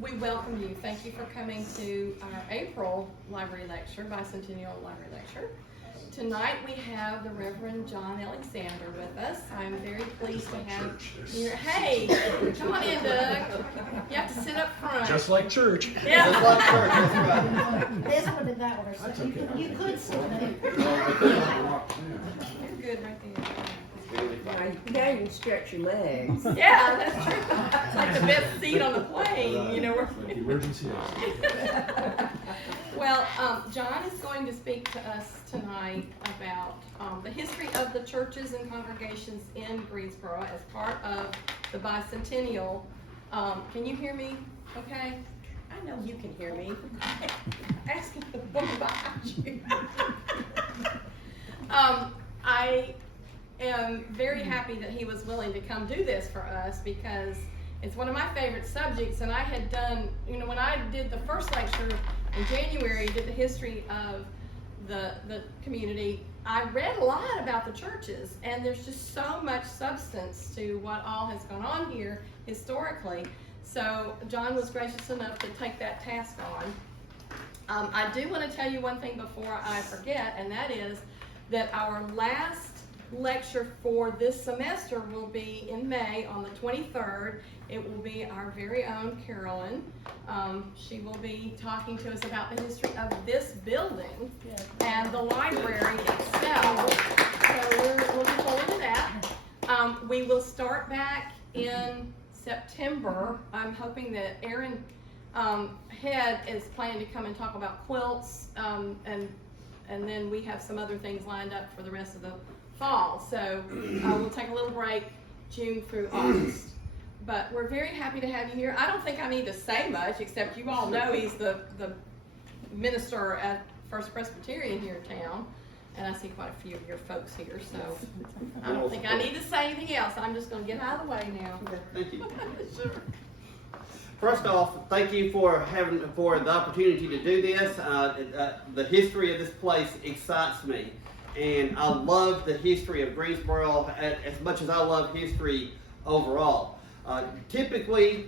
We welcome you. Thank you for coming to our April library lecture, Bicentennial library lecture. Tonight we have the Reverend John Alexander with us. I'm very pleased to have you. Hey, come on in, Doug. You have to sit up front. Just like church. Yeah. Just like church, that's right. This one and that one are That's so okay. you could sit there. You're good right there. You can't even stretch your legs. Yeah, that's true. It's like the best seat on the plane, you know. Like emergency exit. Well, John is going to speak to us tonight about the history of the churches and congregations in Greensboro as part of the Bicentennial. Can you hear me? Okay? I know you can hear me. Asking the woman behind you. I am very happy that he was willing to come do this for us because it's one of my favorite subjects, and I had done, when I did the first lecture in January, did the history of the community, I read a lot about the churches, and there's just so much substance to what all has gone on here historically. So John was gracious enough to take that task on. I do want to tell you one thing before I forget, and that is that our last lecture for this semester will be in May on the 23rd. It will be our very own Carolyn. She will be talking to us about the history of this building and the library itself. So we're looking forward to that. We will start back in September. I'm hoping that Aaron Head is planning to come and talk about quilts, and then we have some other things lined up for the rest of the fall. So we'll take a little break June through August. But we're very happy to have you here. I don't think I need to say much, except you all know he's the minister at First Presbyterian here in town. And I see quite a few of your folks here, so I don't think I need to say anything else. I'm just going to get out of the way now. Okay, thank you. Sure. First off, thank you for the opportunity to do this. The history of this place excites me, and I love the history of Greensboro as much as I love history overall. Typically,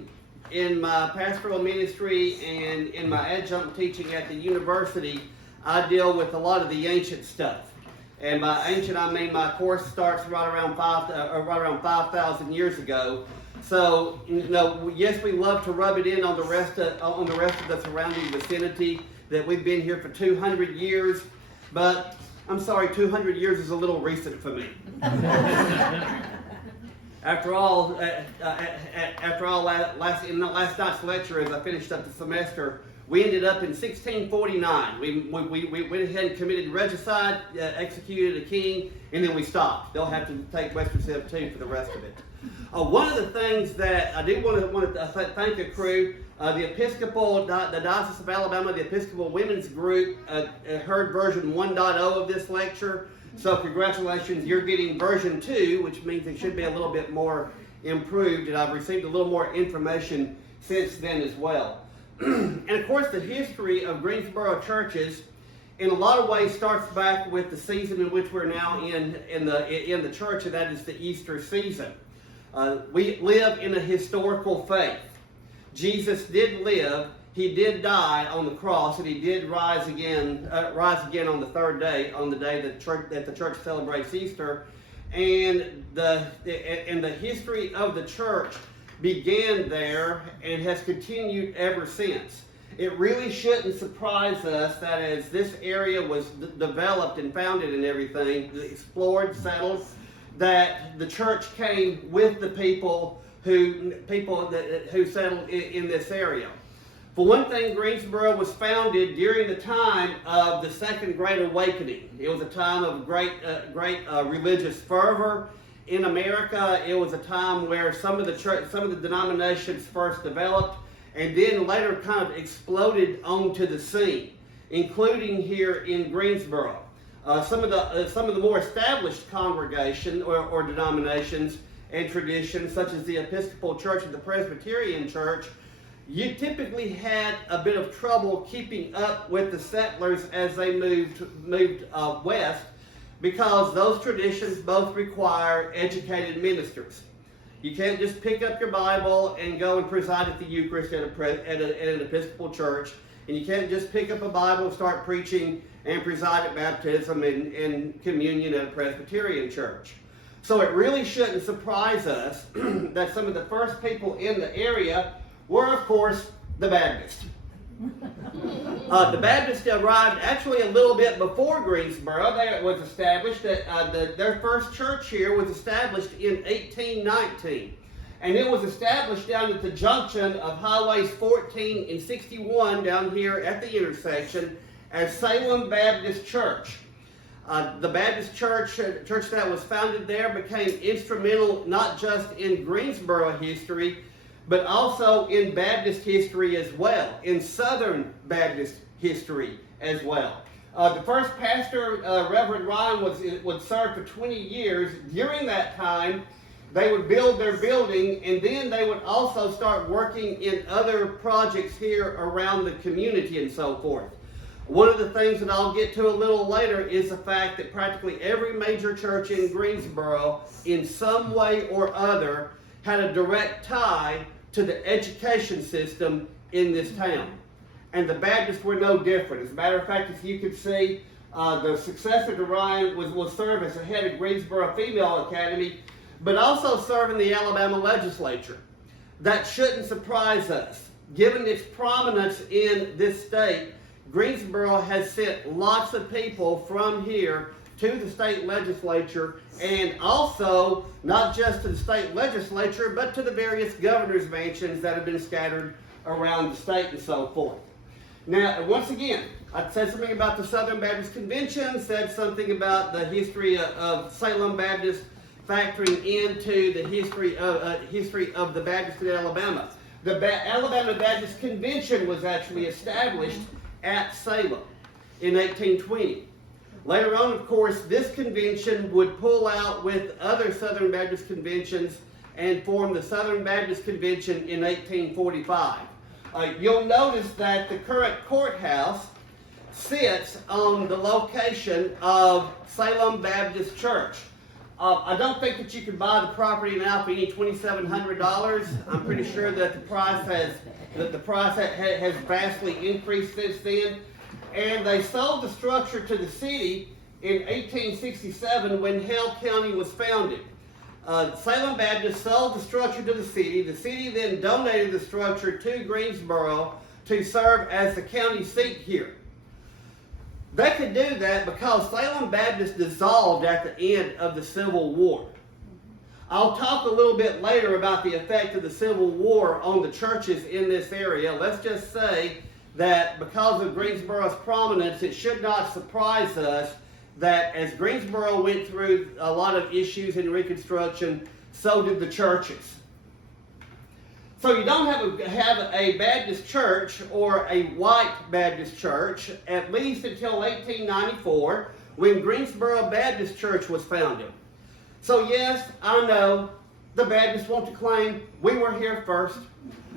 in my pastoral ministry and in my adjunct teaching at the university, I deal with a lot of the ancient stuff. And by ancient, I mean my course starts right around 5,000 years ago. So, yes, we love to rub it in on the rest of the surrounding vicinity that we've been here for 200 years. But I'm sorry, 200 years is a little recent for me. After all, last night's lecture, as I finished up the semester, we ended up in 1649. We went ahead and committed regicide, executed a king, and then we stopped. They'll have to take Western Civ 2 for the rest of it. One of the things that I do want to thank the crew, the Diocese of Alabama, the Episcopal Women's Group heard version 1.0 of this lecture. So congratulations, you're getting version 2, which means it should be a little bit more improved, and I've received a little more information since then as well. And of course, the history of Greensboro churches in a lot of ways starts back with the season in which we're now in the church, and that is the Easter season. We live in a historical faith. Jesus did live. He did die on the cross, and he did rise again on the third day, on the day that the church celebrates Easter. And the history of the church began there and has continued ever since. It really shouldn't surprise us that as this area was developed and founded and everything, explored, settled, that the church came with the people who settled in this area. For one thing, Greensboro was founded during the time of the Second Great Awakening. It was a time of great religious fervor in America. It was a time where some of the denominations first developed, and then later kind of exploded onto the scene, including here in Greensboro. Some of the more established congregations or denominations and traditions, such as the Episcopal Church and the Presbyterian Church, you typically had a bit of trouble keeping up with the settlers as they moved west, because those traditions both require educated ministers. You can't just pick up your Bible and go and preside at the Eucharist at an Episcopal church. And you can't just pick up a Bible and start preaching and preside at baptism and communion at a Presbyterian church. So it really shouldn't surprise us that some of the first people in the area were, of course, the Baptists. The Baptists arrived actually a little bit before Greensboro. It was established that their first church here was established in 1819. And it was established down at the junction of highways 14 and 61 down here at the intersection as Salem Baptist Church. The Baptist church that was founded there became instrumental not just in Greensboro history, but also in Baptist history as well, in Southern Baptist history as well. The first pastor, Reverend Ryan, would serve for 20 years. During that time, they would build their building, and then they would also start working in other projects here around the community and so forth. One of the things that I'll get to a little later is the fact that practically every major church in Greensboro, in some way or other, had a direct tie to the education system in this town. And the Baptists were no different. As a matter of fact, as you can see, the successor to Ryan will serve as the head of Greensboro Female Academy, but also serve in the Alabama legislature. That shouldn't surprise us. Given its prominence in this state, Greensboro has sent lots of people from here to the state legislature, and also not just to the state legislature, but to the various governor's mansions that have been scattered around the state and so forth. Now, once again, I said something about the Southern Baptist Convention, said something about the history of Salem Baptist factoring into the history of the Baptist in Alabama. The Alabama Baptist Convention was actually established at Salem in 1820. Later on, of course, this convention would pull out with other Southern Baptist conventions and form the Southern Baptist Convention in 1845. You'll notice that the current courthouse sits on the location of Salem Baptist Church. I don't think that you can buy the property now for any $2,700. I'm pretty sure that the price has vastly increased since then. And they sold the structure to the city in 1867 when Hale County was founded. Salem Baptist sold the structure to the city. The city then donated the structure to Greensboro to serve as the county seat here. They could do that because Salem Baptist dissolved at the end of the Civil War. I'll talk a little bit later about the effect of the Civil War on the churches in this area. Let's just say that because of Greensboro's prominence, it should not surprise us that as Greensboro went through a lot of issues in Reconstruction, so did the churches. So you don't have a Baptist church or a white Baptist church, at least until 1894, when Greensboro Baptist Church was founded. So yes, I know the Baptists want to claim we were here first.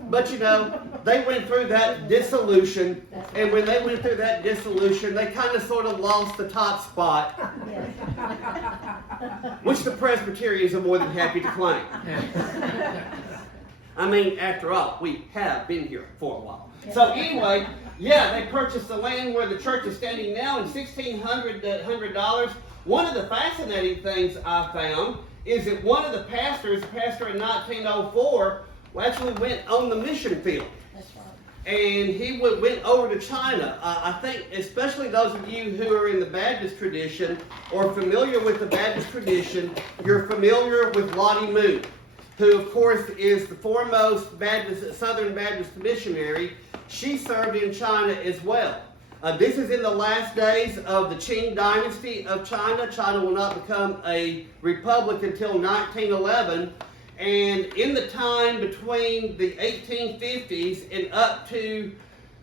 But you know, they went through that dissolution, and when they went through that dissolution, they kind of sort of lost the top spot, which the Presbyterians are more than happy to claim. I mean, after all, we have been here for a while. So anyway, yeah, they purchased the land where the church is standing now in $1,600. One of the fascinating things I found is that one of the pastors, a pastor in 1904, actually went on the mission field. That's right. And he went over to China. I think especially those of you who are in the Baptist tradition or familiar with the Baptist tradition, you're familiar with Lottie Moon, who of course is the foremost Southern Baptist missionary. She served in China as well. This is in the last days of the Qing dynasty of China. China will not become a republic until 1911. And in the time between the 1850s and up to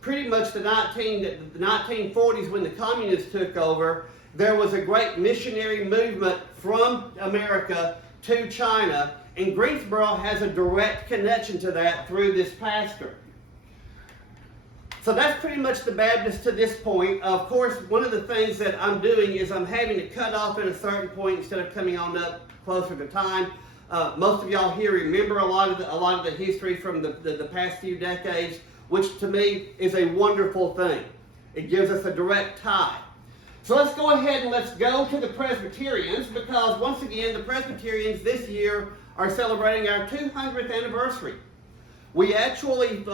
pretty much the 1940s when the communists took over, there was a great missionary movement from America to China, and Greensboro has a direct connection to that through this pastor. So that's pretty much the Baptist to this point. Of course, one of the things that I'm doing is I'm having to cut off at a certain point instead of coming on up closer to time. Most of y'all here remember a lot of the history from the past few decades, which to me is a wonderful thing. It gives us a direct tie. So let's go ahead and let's go to the Presbyterians, because once again, the Presbyterians this year are celebrating our 200th anniversary. We actually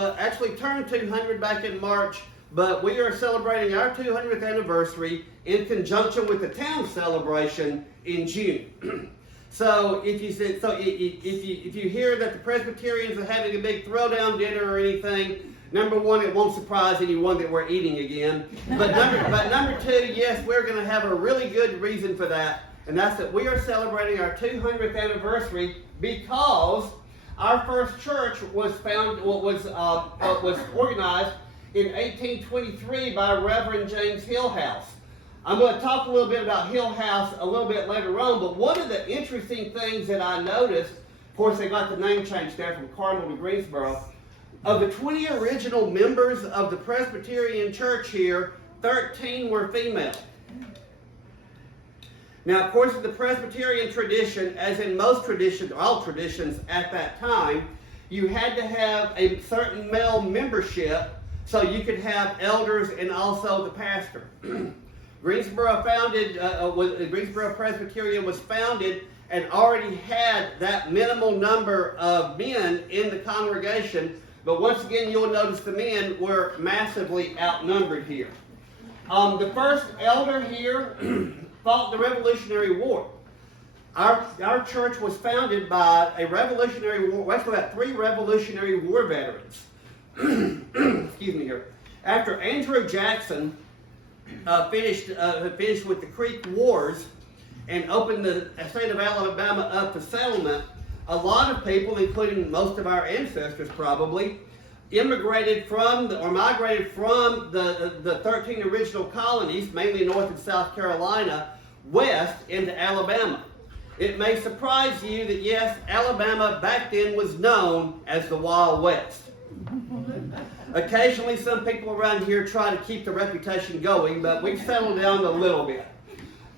turned 200 back in March, but we are celebrating our 200th anniversary in conjunction with the town celebration in June. So if you hear that the Presbyterians are having a big throwdown dinner or anything, number one, it won't surprise anyone that we're eating again. But number two, yes, we're going to have a really good reason for that, and that's that we are celebrating our 200th anniversary because our first church was organized in 1823 by Reverend James Hillhouse. I'm going to talk a little bit about Hillhouse a little bit later on, but one of the interesting things that I noticed, of course they got the name changed there from Carmel to Greensboro, of the 20 original members of the Presbyterian Church here, 13 were female. Now, of course, in the Presbyterian tradition, as in most traditions, all traditions at that time, you had to have a certain male membership so you could have elders and also the pastor. Greensboro Presbyterian was founded and already had that minimal number of men in the congregation, but once again, you'll notice the men were massively outnumbered here. The first elder here fought the Revolutionary War. Our church was founded by a Revolutionary War, well, actually about 3 Revolutionary War veterans. Excuse me here. After Andrew Jackson finished with the Creek Wars and opened the state of Alabama up to settlement, a lot of people, including most of our ancestors probably, migrated from the 13 original colonies, mainly North and South Carolina, west into Alabama. It may surprise you that yes, Alabama back then was known as the Wild West. Occasionally some people around here try to keep the reputation going, but we've settled down a little bit.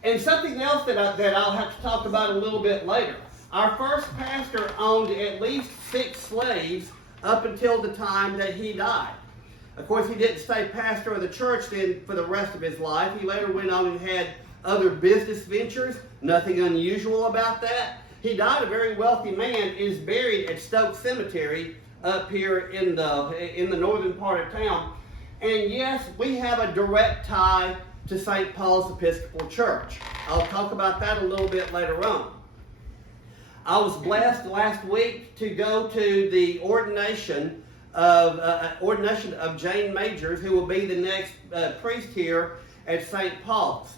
And something else that I'll have to talk about a little bit later. Our first pastor owned at least 6 slaves up until the time that he died. Of course, he didn't stay pastor of the church then for the rest of his life. He later went on and had other business ventures. Nothing unusual about that. He died a very wealthy man and is buried at Stoke Cemetery up here in the northern part of town. And yes, we have a direct tie to St. Paul's Episcopal Church. I'll talk about that a little bit later on. I was blessed last week to go to the ordination of Jane Majors, who will be the next priest here at St. Paul's.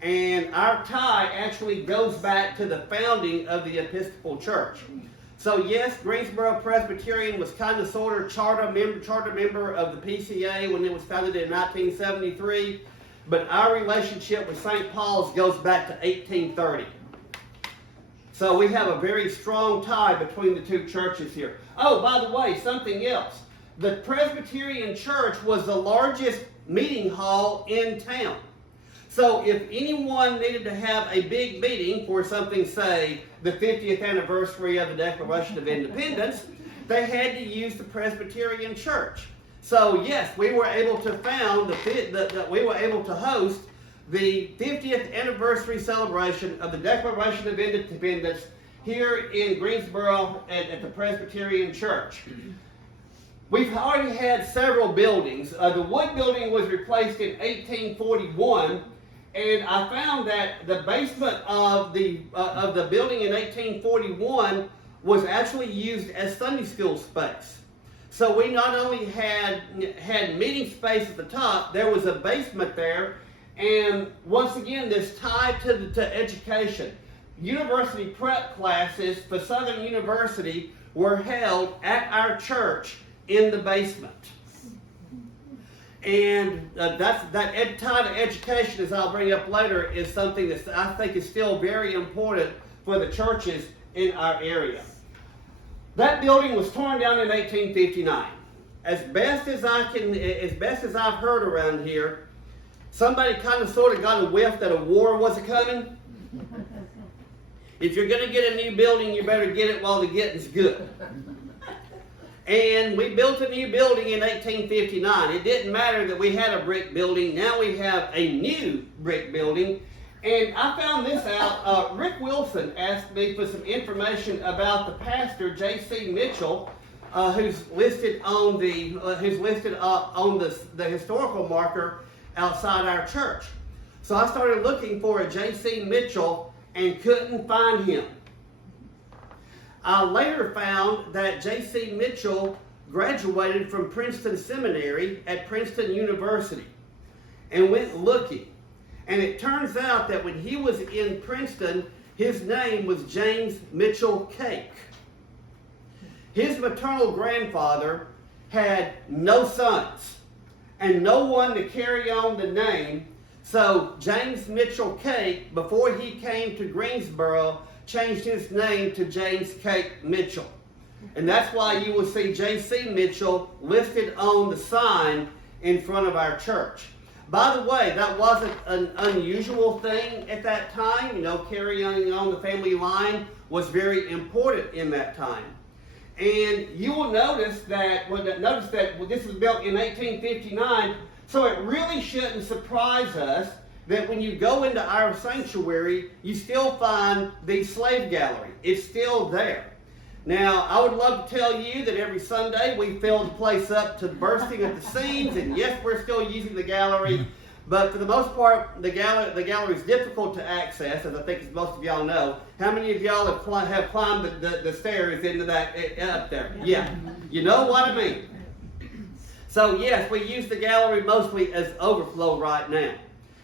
And our tie actually goes back to the founding of the Episcopal Church. So yes, Greensboro Presbyterian was kind of sort of charter member of the PCA when it was founded in 1973, but our relationship with St. Paul's goes back to 1830. So we have a very strong tie between the two churches here. Oh, by the way, something else. The Presbyterian Church was the largest meeting hall in town. So if anyone needed to have a big meeting for something, say, the 50th anniversary of the Declaration of Independence, they had to use the Presbyterian Church. So yes, we were able to host the 50th anniversary celebration of the Declaration of Independence here in Greensboro at the Presbyterian Church. We've already had several buildings. The wood building was replaced in 1841, and I found that the basement of the building in 1841 was actually used as Sunday school space. So we not only had meeting space at the top, there was a basement there. And once again, this tied to education. University prep classes for Southern University were held at our church in the basement. And that tie to education, as I'll bring up later, is something that I think is still very important for the churches in our area. That building was torn down in 1859. As best as I've heard around here, somebody kind of sort of got a whiff that a war was coming. If you're going to get a new building, you better get it while the getting's good. And we built a new building in 1859. It didn't matter that we had a brick building. Now we have a new brick building. And I found this out. Rick Wilson asked me for some information about the pastor, J.C. Mitchell, who's listed on the historical marker outside our church. So I started looking for a J.C. Mitchell and couldn't find him. I later found that J.C. Mitchell graduated from Princeton Seminary at Princeton University and went looking. And it turns out that when he was in Princeton, his name was James Mitchell Cake. His maternal grandfather had no sons and no one to carry on the name. So James Mitchell Cake, before he came to Greensboro, changed his name to James Cake Mitchell. And that's why you will see J.C. Mitchell listed on the sign in front of our church. By the way, that wasn't an unusual thing at that time. You know, carrying on the family line was very important in that time. And you will notice that, this was built in 1859, so it really shouldn't surprise us that when you go into our sanctuary, you still find the slave gallery. It's still there. Now, I would love to tell you that every Sunday we fill the place up to bursting at the seams, and yes, we're still using the gallery, but for the most part, the gallery is difficult to access, as I think as most of y'all know. How many of y'all have climbed the stairs into that up there? Yeah, you know what I mean. So yes, we use the gallery mostly as overflow right now.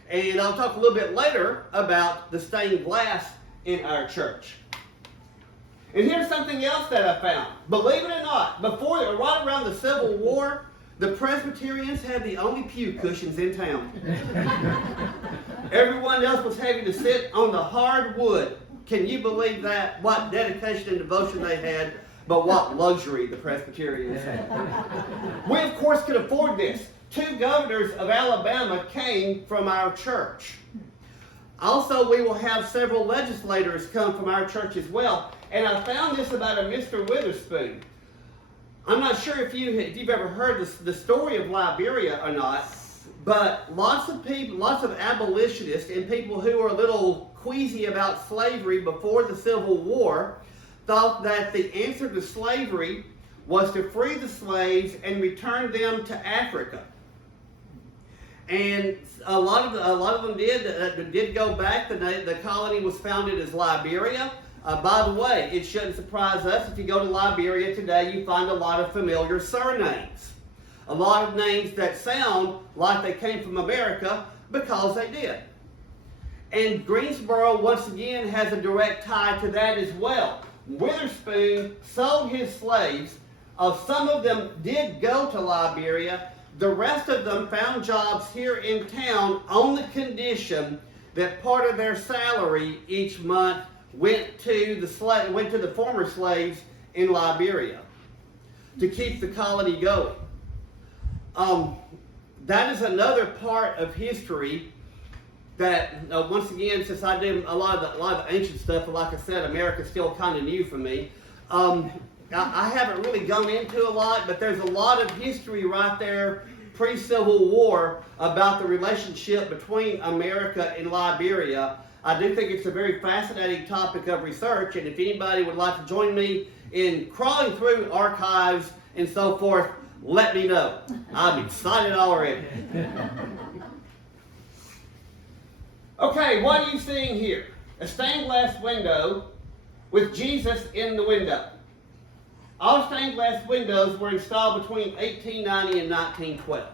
And I'll talk a little bit later about the stained glass in our church. And here's something else that I found. Believe it or not, right around the Civil War, the Presbyterians had the only pew cushions in town. Everyone else was having to sit on the hard wood. Can you believe that? What dedication and devotion they had, but what luxury the Presbyterians had. We, of course, could afford this. 2 governors of Alabama came from our church. Also, we will have several legislators come from our church as well. And I found this about a Mr. Witherspoon. I'm not sure if you've ever heard the story of Liberia or not, but lots of people, lots of abolitionists and people who were a little queasy about slavery before the Civil War thought that the answer to slavery was to free the slaves and return them to Africa. And a lot of them did go back. The colony was founded as Liberia. By the way, it shouldn't surprise us if you go to Liberia today, you find a lot of familiar surnames. A lot of names that sound like they came from America because they did. And Greensboro, once again, has a direct tie to that as well. Witherspoon sold his slaves. Some of them did go to Liberia. The rest of them found jobs here in town on the condition that part of their salary each month went to the former slaves in Liberia to keep the colony going. That is another part of history that, once again, since I do a lot of the ancient stuff, but like I said, America's still kind of new for me. I haven't really gone into a lot, but there's a lot of history right there pre-Civil War about the relationship between America and Liberia. I do think it's a very fascinating topic of research, and if anybody would like to join me in crawling through archives and so forth, let me know. I'm excited already. Okay, what are you seeing here? A stained glass window with Jesus in the window. All stained glass windows were installed between 1890 and 1912.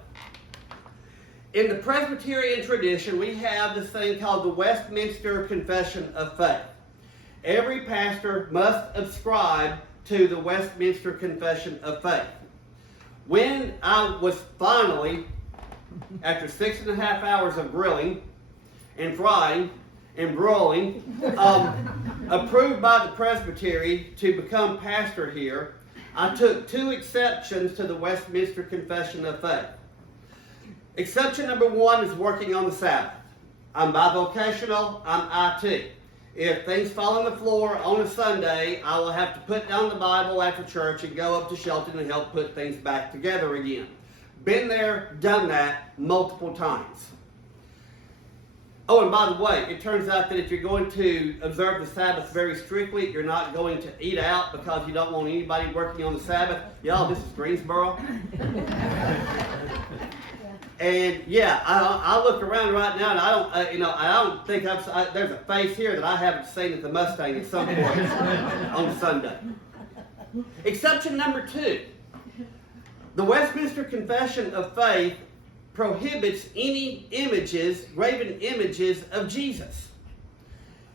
In the Presbyterian tradition, we have this thing called the Westminster Confession of Faith. Every pastor must subscribe to the Westminster Confession of Faith. When I was finally, after 6.5 hours of grilling and frying and broiling, approved by the presbytery to become pastor here, I took 2 exceptions to the Westminster Confession of Faith. Exception number 1 is working on the Sabbath. I'm bivocational, I'm IT. If things fall on the floor on a Sunday, I will have to put down the Bible after church and go up to Shelton and help put things back together again. Been there, done that multiple times. Oh, and by the way, it turns out that if you're going to observe the Sabbath very strictly, you're not going to eat out because you don't want anybody working on the Sabbath. Y'all, this is Greensboro. And yeah, I look around right now and I don't think there's a face here that I haven't seen at the Mustang at some point on Sunday. Exception number 2. The Westminster Confession of Faith prohibits any graven images of Jesus.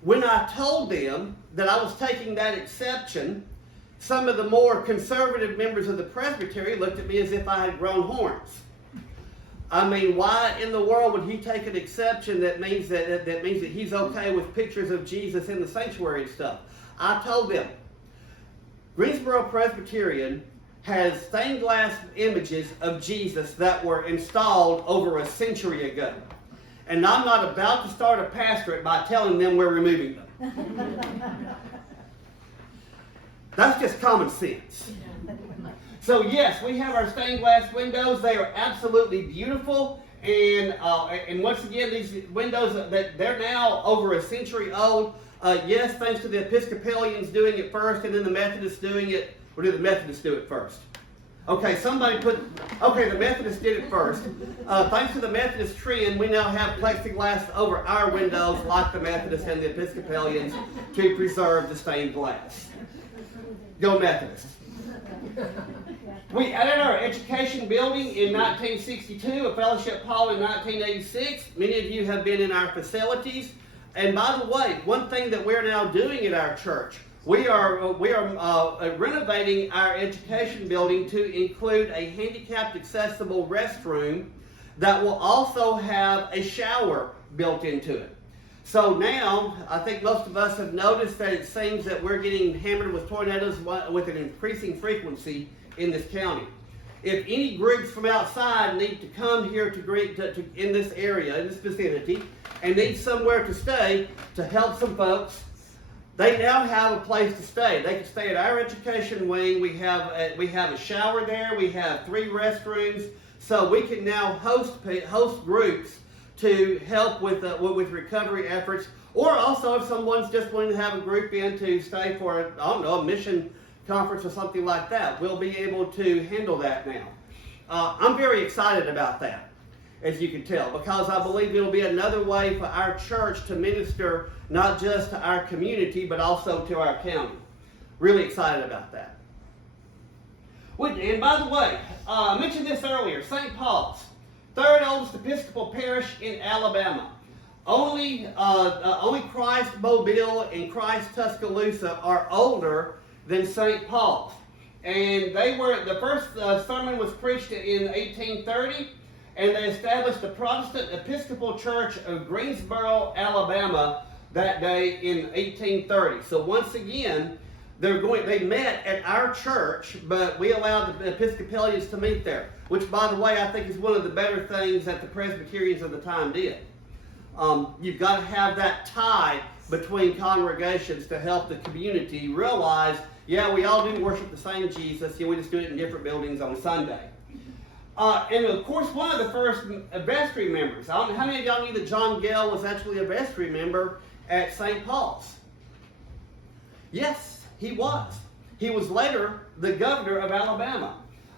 When I told them that I was taking that exception, some of the more conservative members of the Presbytery looked at me as if I had grown horns. I mean, why in the world would he take an exception that means that he's okay with pictures of Jesus in the sanctuary and stuff? I told them, Greensboro Presbyterian has stained glass images of Jesus that were installed over a century ago. And I'm not about to start a pastorate by telling them we're removing them. That's just common sense. So yes, we have our stained glass windows. They are absolutely beautiful. And once again, these windows, they're now over a century old. Yes, thanks to the Episcopalians doing it first and then the Methodists doing it. Or did the Methodists do it first? Okay, the Methodists did it first. Thanks to the Methodist trend, we now have plexiglass over our windows like the Methodists and the Episcopalians to preserve the stained glass. Go Methodists. We added our education building in 1962, a fellowship hall in 1986. Many of you have been in our facilities. And by the way, one thing that we're now doing at our church, we are renovating our education building to include a handicapped accessible restroom that will also have a shower built into it. So now, I think most of us have noticed that it seems that we're getting hammered with tornadoes with an increasing frequency in this county. If any groups from outside need to come here in this area, in this vicinity, and need somewhere to stay to help some folks, they now have a place to stay. They can stay at our education wing. We have a shower there. We have 3 restrooms, so we can now host groups to help with recovery efforts, or also if someone's just wanting to have a group in to stay for a mission conference or something like that, we'll be able to handle that now. I'm very excited about that, as you can tell, because I believe it'll be another way for our church to minister not just to our community, but also to our county. Really excited about that. And by the way, I mentioned this earlier, St. Paul's, 3rd oldest Episcopal parish in Alabama. Only Christ Mobile and Christ Tuscaloosa are older than St. Paul's. And the first sermon was preached in 1830, and they established the Protestant Episcopal Church of Greensboro, Alabama that day in 1830. So once again, they met at our church, but we allowed the Episcopalians to meet there, which, by the way, I think is one of the better things that the Presbyterians of the time did. You've got to have that tie between congregations to help the community realize, yeah, we all do worship the same Jesus, we just do it in different buildings on Sunday. And of course, one of the first vestry members, I don't know how many of y'all knew that John Gale was actually a vestry member at St. Paul's? Yes. He was. He was later the governor of Alabama.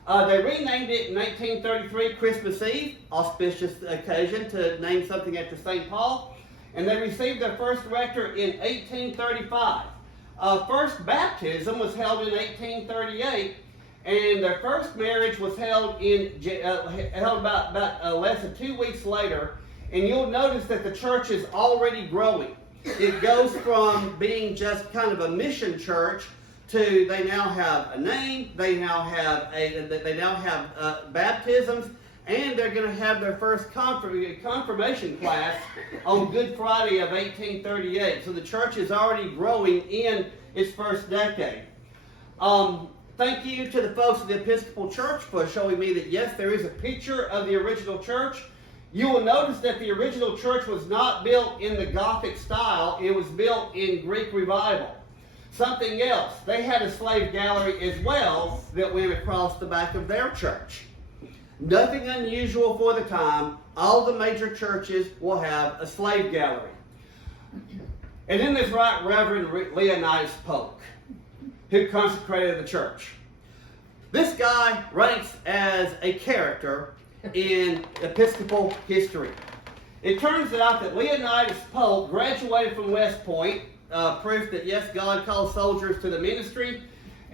They renamed it in 1833 Christmas Eve, auspicious occasion to name something after St. Paul. And they received their first rector in 1835. First baptism was held in 1838, and their first marriage was held about less than 2 weeks later. And you'll notice that the church is already growing. It goes from being just kind of a mission church to they now have a name, they now have baptisms, and they're going to have their first confirmation class on Good Friday of 1838. So the church is already growing in its first decade. Thank you to the folks of the Episcopal Church for showing me that yes, there is a picture of the original church. you will notice that the original church was not built in the Gothic style. It was built in Greek revival. Something else, they had a slave gallery as well that went across the back of their church. Nothing unusual for the time. All the major churches will have a slave gallery. And then there's Right Reverend Leonidas Polk, who consecrated the church. This guy ranks as a character in Episcopal history. It turns out that Leonidas Polk graduated from West Point, proof that yes, God calls soldiers to the ministry,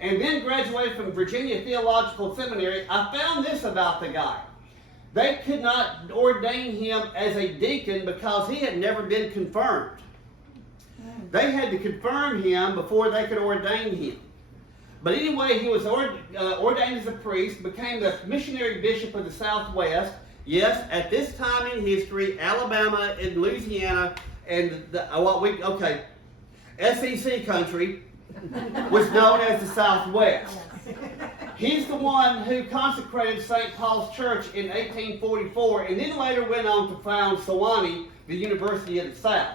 and then graduated from Virginia Theological Seminary. I found this about the guy. They could not ordain him as a deacon because he had never been confirmed. They had to confirm him before they could ordain him. But anyway, he was ordained as a priest, became the missionary bishop of the Southwest. Yes, at this time in history, Alabama and Louisiana and SEC country was known as the Southwest. He's the one who consecrated St. Paul's Church in 1844 and then later went on to found Sewanee, the University of the South.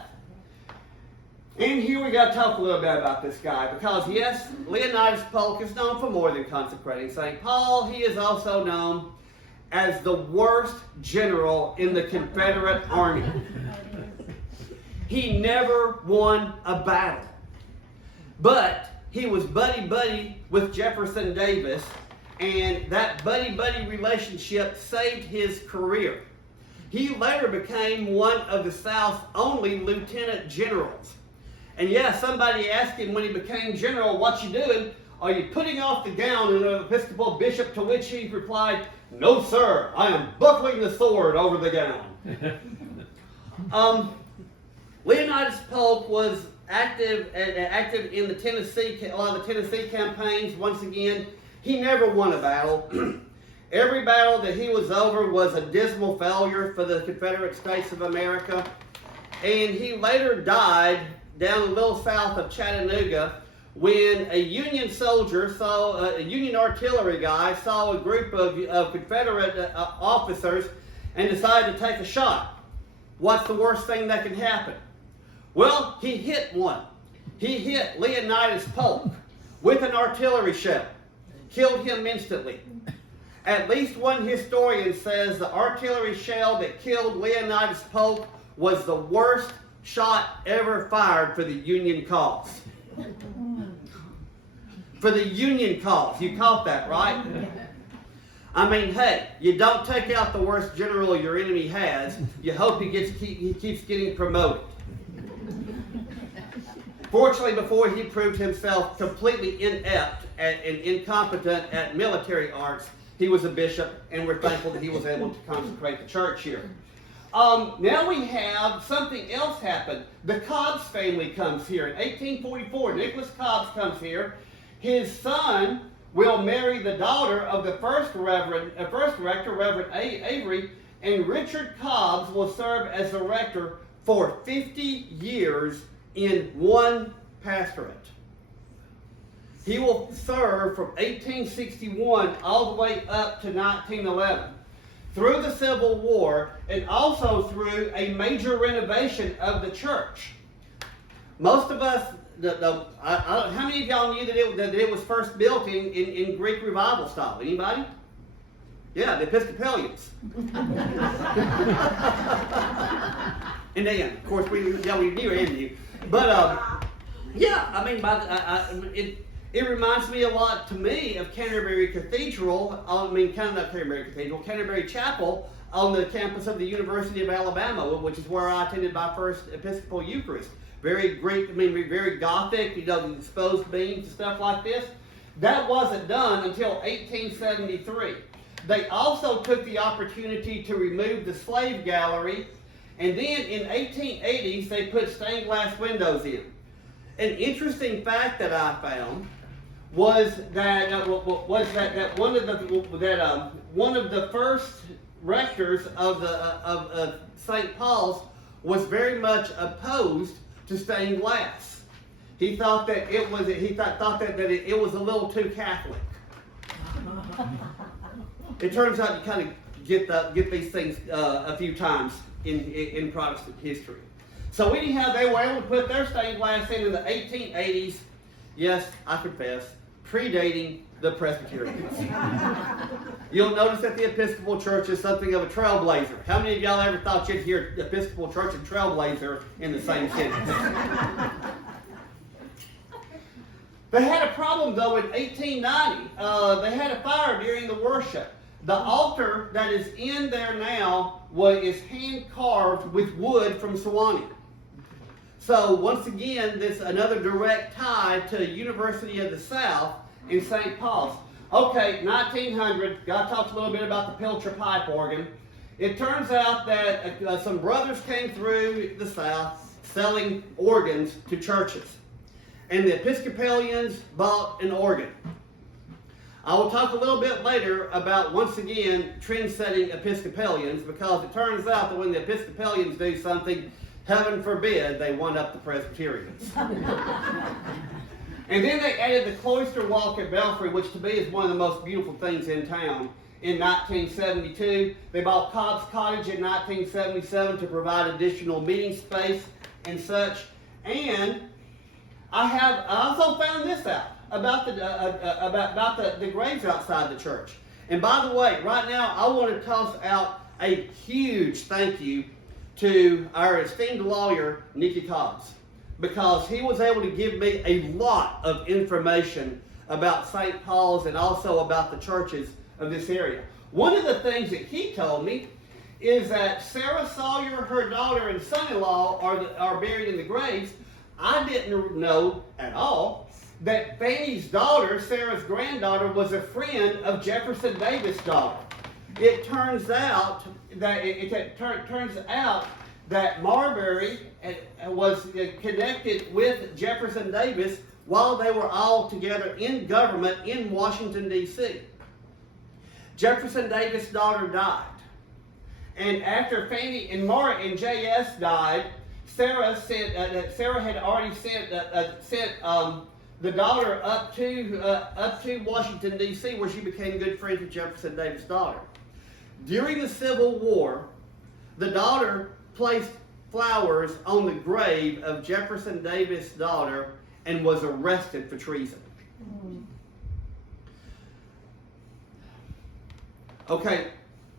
And here we got to talk a little bit about this guy because yes, Leonidas Polk is known for more than consecrating St. Paul. He is also known as the worst general in the Confederate Army. He never won a battle. But he was buddy-buddy with Jefferson Davis, and that buddy-buddy relationship saved his career. He later became one of the South's only lieutenant generals. And yeah, somebody asked him when he became general, "What you doing? Are you putting off the gown of an Episcopal bishop?" To which he replied, "No, sir, I am buckling the sword over the gown." Leonidas Polk was active in the a lot of the Tennessee campaigns. Once again, he never won a battle. Every battle that he was over was a dismal failure for the Confederate States of America. And he later died down a little south of Chattanooga when a Union soldier a Union artillery guy saw a group of Confederate officers and decided to take a shot. What's the worst thing that can happen? Well, he hit one. He hit Leonidas Polk with an artillery shell. Killed him instantly. At least one historian says the artillery shell that killed Leonidas Polk was the worst shot ever fired for the Union cause. For the Union cause. You caught that, right? I mean, hey, you don't take out the worst general your enemy has. You hope he keeps getting promoted. Fortunately, before he proved himself completely inept and incompetent at military arts, he was a bishop, and we're thankful that he was able to consecrate the church here. Now we have something else happen. The Cobbs family comes here. In 1844, Nicholas Cobbs comes here. His son will marry the daughter of the first rector, Reverend Avery, and Richard Cobbs will serve as the rector for 50 years in one pastorate. He will serve from 1861 all the way up to 1911. Through the Civil War and also through a major renovation of the church. Most of us, how many of y'all knew that it was first built in Greek revival style? Anybody? Yeah, the Episcopalians. And then, of course, we knew and you. But yeah, I mean, it reminds me a lot to me of Canterbury Cathedral. Canterbury Chapel on the campus of the University of Alabama, which is where I attended my first Episcopal Eucharist. Very Greek, very Gothic, exposed beams and stuff like this. That wasn't done until 1873. They also took the opportunity to remove the slave gallery, and then in 1880s they put stained glass windows in. An interesting fact that I found was that one of the first rectors of St. Paul's was very much opposed to stained glass. He thought that it was a little too Catholic. It turns out you kind of get these things a few times in Protestant history. So anyhow, they were able to put their stained glass in the 1880s. Yes, I confess, predating the Presbyterians. You'll notice that the Episcopal Church is something of a trailblazer. How many of y'all ever thought you'd hear Episcopal Church and trailblazer in the same sentence? They had a problem though in 1890. They had a fire during the worship. The altar that is in there now is hand carved with wood from Sewanee. So once again, this another direct tie to University of the South in St. Paul's. Okay, 1900, God talks a little bit about the Pilcher pipe organ. It turns out that some brothers came through the South selling organs to churches. And the Episcopalians bought an organ. I will talk a little bit later about, once again, trend-setting Episcopalians, because it turns out that when the Episcopalians do something, heaven forbid, they one up the Presbyterians. And then they added the cloister walk at Belfry, which to me is one of the most beautiful things in town. In 1972, they bought Cobb's Cottage in 1977 to provide additional meeting space and such. And I also found this out about the graves outside the church. And by the way, right now I want to toss out a huge thank you to our esteemed lawyer, Nicky Cobbs, because he was able to give me a lot of information about St. Paul's and also about the churches of this area. One of the things that he told me is that Sarah Sawyer, her daughter and son-in-law are buried in the graves. I didn't know at all that Fanny's daughter, Sarah's granddaughter, was a friend of Jefferson Davis' daughter. It turns out that Marbury was connected with Jefferson Davis while they were all together in government in Washington, D.C. Jefferson Davis' daughter died. And after Fanny and J.S. died, Sarah had already sent the daughter up to Washington, D.C., where she became good friends with Jefferson Davis' daughter. During the Civil War, the daughter placed flowers on the grave of Jefferson Davis' daughter and was arrested for treason. Okay,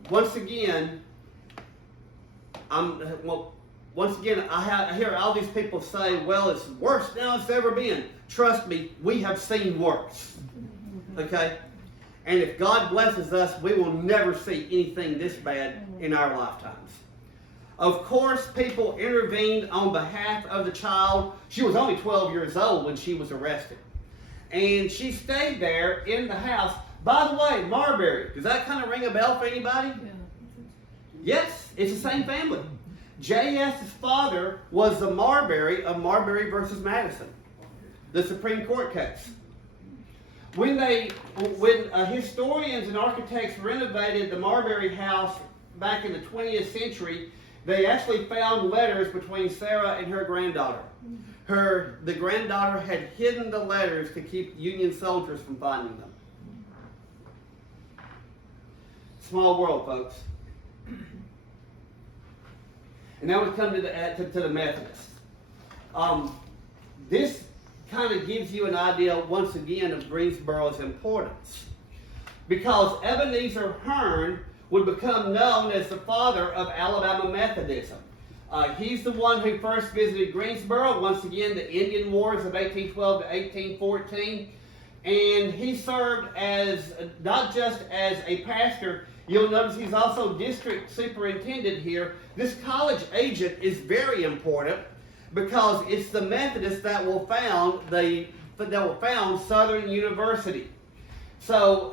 once again, I hear all these people say, well, it's worse now than it's ever been. Trust me, we have seen worse. Okay? And if God blesses us, we will never see anything this bad in our lifetimes. Of course, people intervened on behalf of the child. She was only 12 years old when she was arrested. And she stayed there in the house. By the way, Marbury, does that kind of ring a bell for anybody? Yeah. Yes, it's the same family. J.S.'s father was the Marbury of Marbury versus Madison, the Supreme Court case. When historians and architects renovated the Marbury house back in the 20th century, they actually found letters between Sarah and her granddaughter. The granddaughter had hidden the letters to keep Union soldiers from finding them. Small world, folks. And now we come to the Methodists. This kind of gives you an idea, once again, of Greensboro's importance. Because Ebenezer Hearn would become known as the father of Alabama Methodism. He's the one who first visited Greensboro, once again, the Indian Wars of 1812 to 1814. And he served as, not just as a pastor, you'll notice he's also district superintendent here. This college agent is very important because it's the Methodists that will found Southern University. So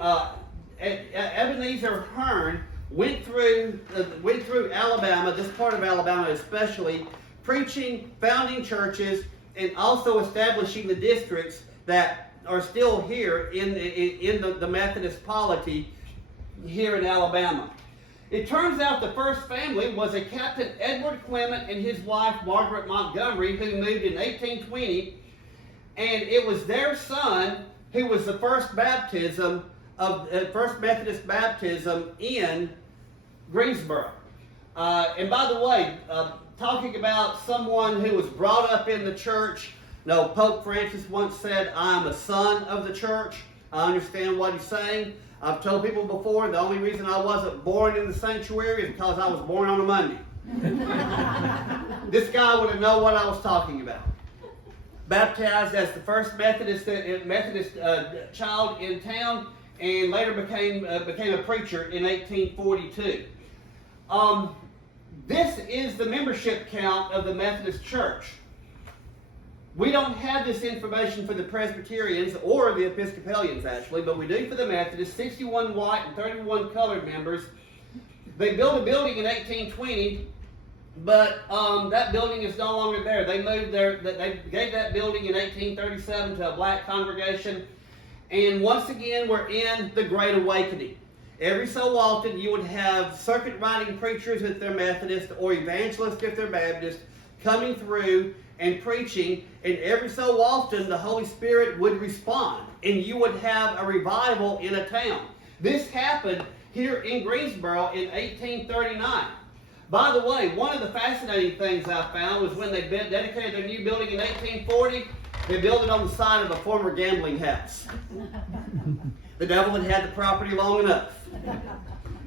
Ebenezer Hearn went through Alabama, this part of Alabama especially, preaching, founding churches, and also establishing the districts that are still here in the Methodist polity here in Alabama. It turns out the first family was a Captain Edward Clement and his wife Margaret Montgomery, who moved in 1820, and it was their son who was the first Methodist baptism in Greensboro. And by the way, talking about someone who was brought up in the church, no, Pope Francis once said, "I am a son of the church." I understand what he's saying. I've told people before, the only reason I wasn't born in the sanctuary is because I was born on a Monday. This guy would have known what I was talking about. Baptized as the first Methodist child in town, and later became a preacher in 1842. This is the membership count of the Methodist Church. We don't have this information for the Presbyterians or the Episcopalians, actually, but we do for the Methodists. 61 white and 31 colored members. They built a building in 1820, but that building is no longer there. They moved there. They gave that building in 1837 to a black congregation, and once again, we're in the Great Awakening. Every so often, you would have circuit riding preachers if they're Methodist or evangelists if they're Baptist coming through and preaching, and every so often the Holy Spirit would respond, and you would have a revival in a town. This happened here in Greensboro in 1839. By the way, one of the fascinating things I found was when they dedicated their new building in 1840, they built it on the side of a former gambling house. The devil had had the property long enough.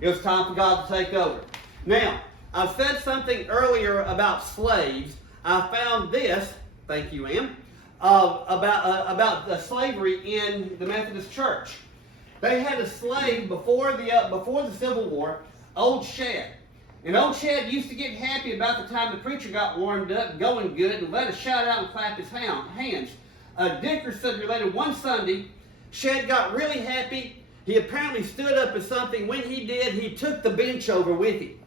It was time for God to take over. Now, I've said something earlier about slaves. I found this, thank you, Em, about the slavery in the Methodist Church. They had a slave before the Civil War, Old Shad. And Old Shad used to get happy about the time the preacher got warmed up, going good, and let us shout out and clap his hands. Dickerson related one Sunday, Shad got really happy. He apparently stood up at something. When he did, he took the bench over with him.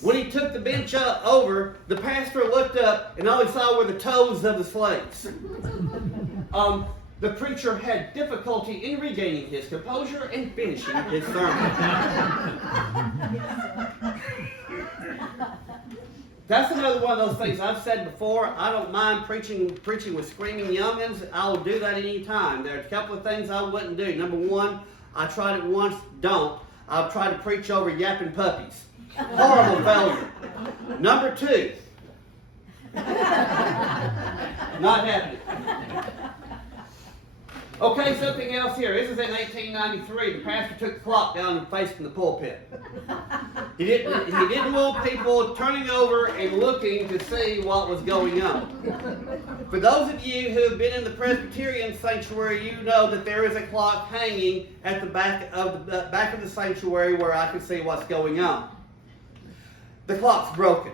When he took the bench over, the pastor looked up and all he saw were the toes of the slaves. The preacher had difficulty in regaining his composure and finishing his sermon. That's another one of those things I've said before. I don't mind preaching with screaming youngins. I'll do that any time. There are a couple of things I wouldn't do. Number one, I tried it once, don't. I've tried to preach over yapping puppies. Horrible failure. Number two, not happening. Okay, something else here. This is in 1893. The pastor took the clock down and faced in the pulpit. He didn't want people turning over and looking to see what was going on. For those of you who have been in the Presbyterian sanctuary, you know that there is a clock hanging at the back of the sanctuary where I can see what's going on. The clock's broken.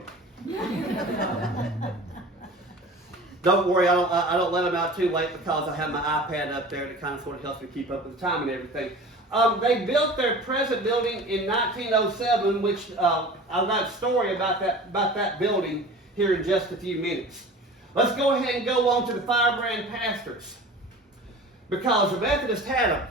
Don't worry, I don't let them out too late because I have my iPad up there that kind of sort of helps me keep up with the time and everything. They built their present building in 1907, which I've got a story about that building here in just a few minutes. Let's go ahead and go on to the firebrand pastors, because the Methodists had them.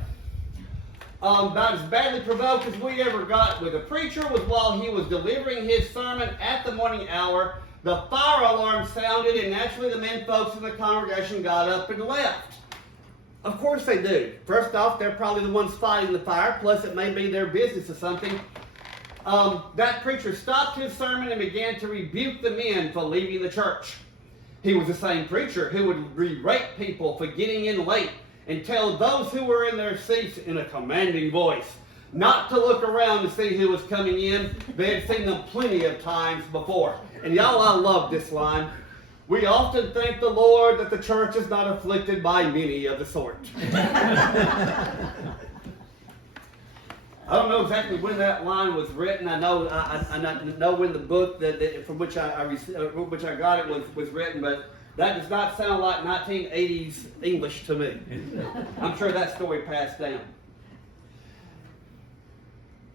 About as badly provoked as we ever got with a preacher was while he was delivering his sermon at the morning hour. The fire alarm sounded, and naturally the men folks in the congregation got up and left. Of course they do. First off, they're probably the ones fighting the fire, plus it may be their business or something. That preacher stopped his sermon and began to rebuke the men for leaving the church. He was the same preacher who would berate people for getting in late and tell those who were in their seats in a commanding voice not to look around to see who was coming in. They had seen them plenty of times before. And y'all, I love this line. We often thank the Lord that the church is not afflicted by many of the sort. I don't know exactly when that line was written. I know when the book from which I got it was written, but that does not sound like 1980s English to me. I'm sure that story passed down.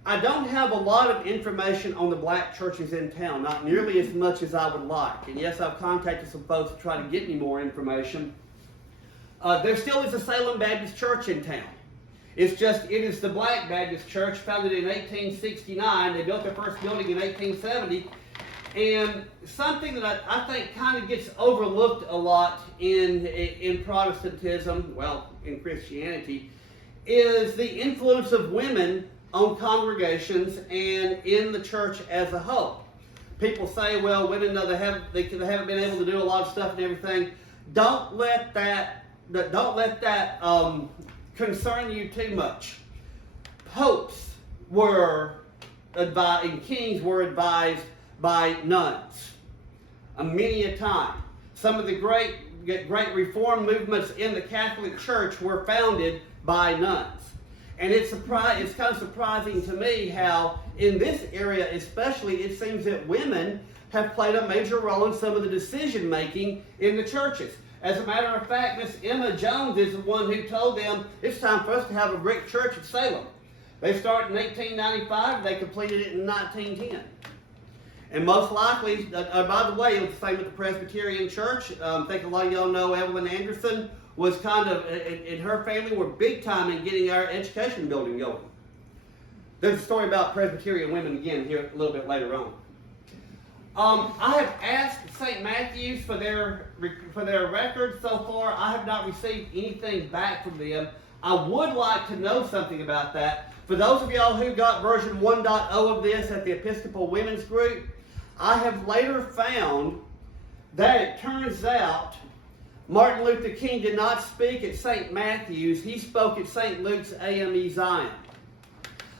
I don't have a lot of information on the black churches in town, not nearly as much as I would like. And yes, I've contacted some folks to try to get me more information. There still is a Salem Baptist Church in town. It is the Black Baptist Church, founded in 1869. They built their first building in 1870. And something that I think kind of gets overlooked a lot in Protestantism, well, in Christianity, is the influence of women on congregations and in the church as a whole. People say, well, women know they haven't been able to do a lot of stuff and everything. Don't let that concern you too much. Popes were advised, and kings were advised by nuns many a time. Some of the great reform movements in the Catholic Church were founded by nuns. And it's kind of surprising to me how in this area especially it seems that women have played a major role in some of the decision making in the churches. As a matter of fact, Miss Emma Jones is the one who told them it's time for us to have a brick church at Salem. They started in 1895 and they completed it in 1910. And most likely, by the way, it was the same with the Presbyterian Church. I think a lot of y'all know Evelyn Anderson was kind of, and her family were big time in getting our education building going. There's a story about Presbyterian women again here a little bit later on. I have asked St. Matthew's for their records so far. I have not received anything back from them. I would like to know something about that. For those of y'all who got version 1.0 of this at the Episcopal Women's Group, I have later found that it turns out Martin Luther King did not speak at St. Matthew's. He spoke at St. Luke's AME Zion.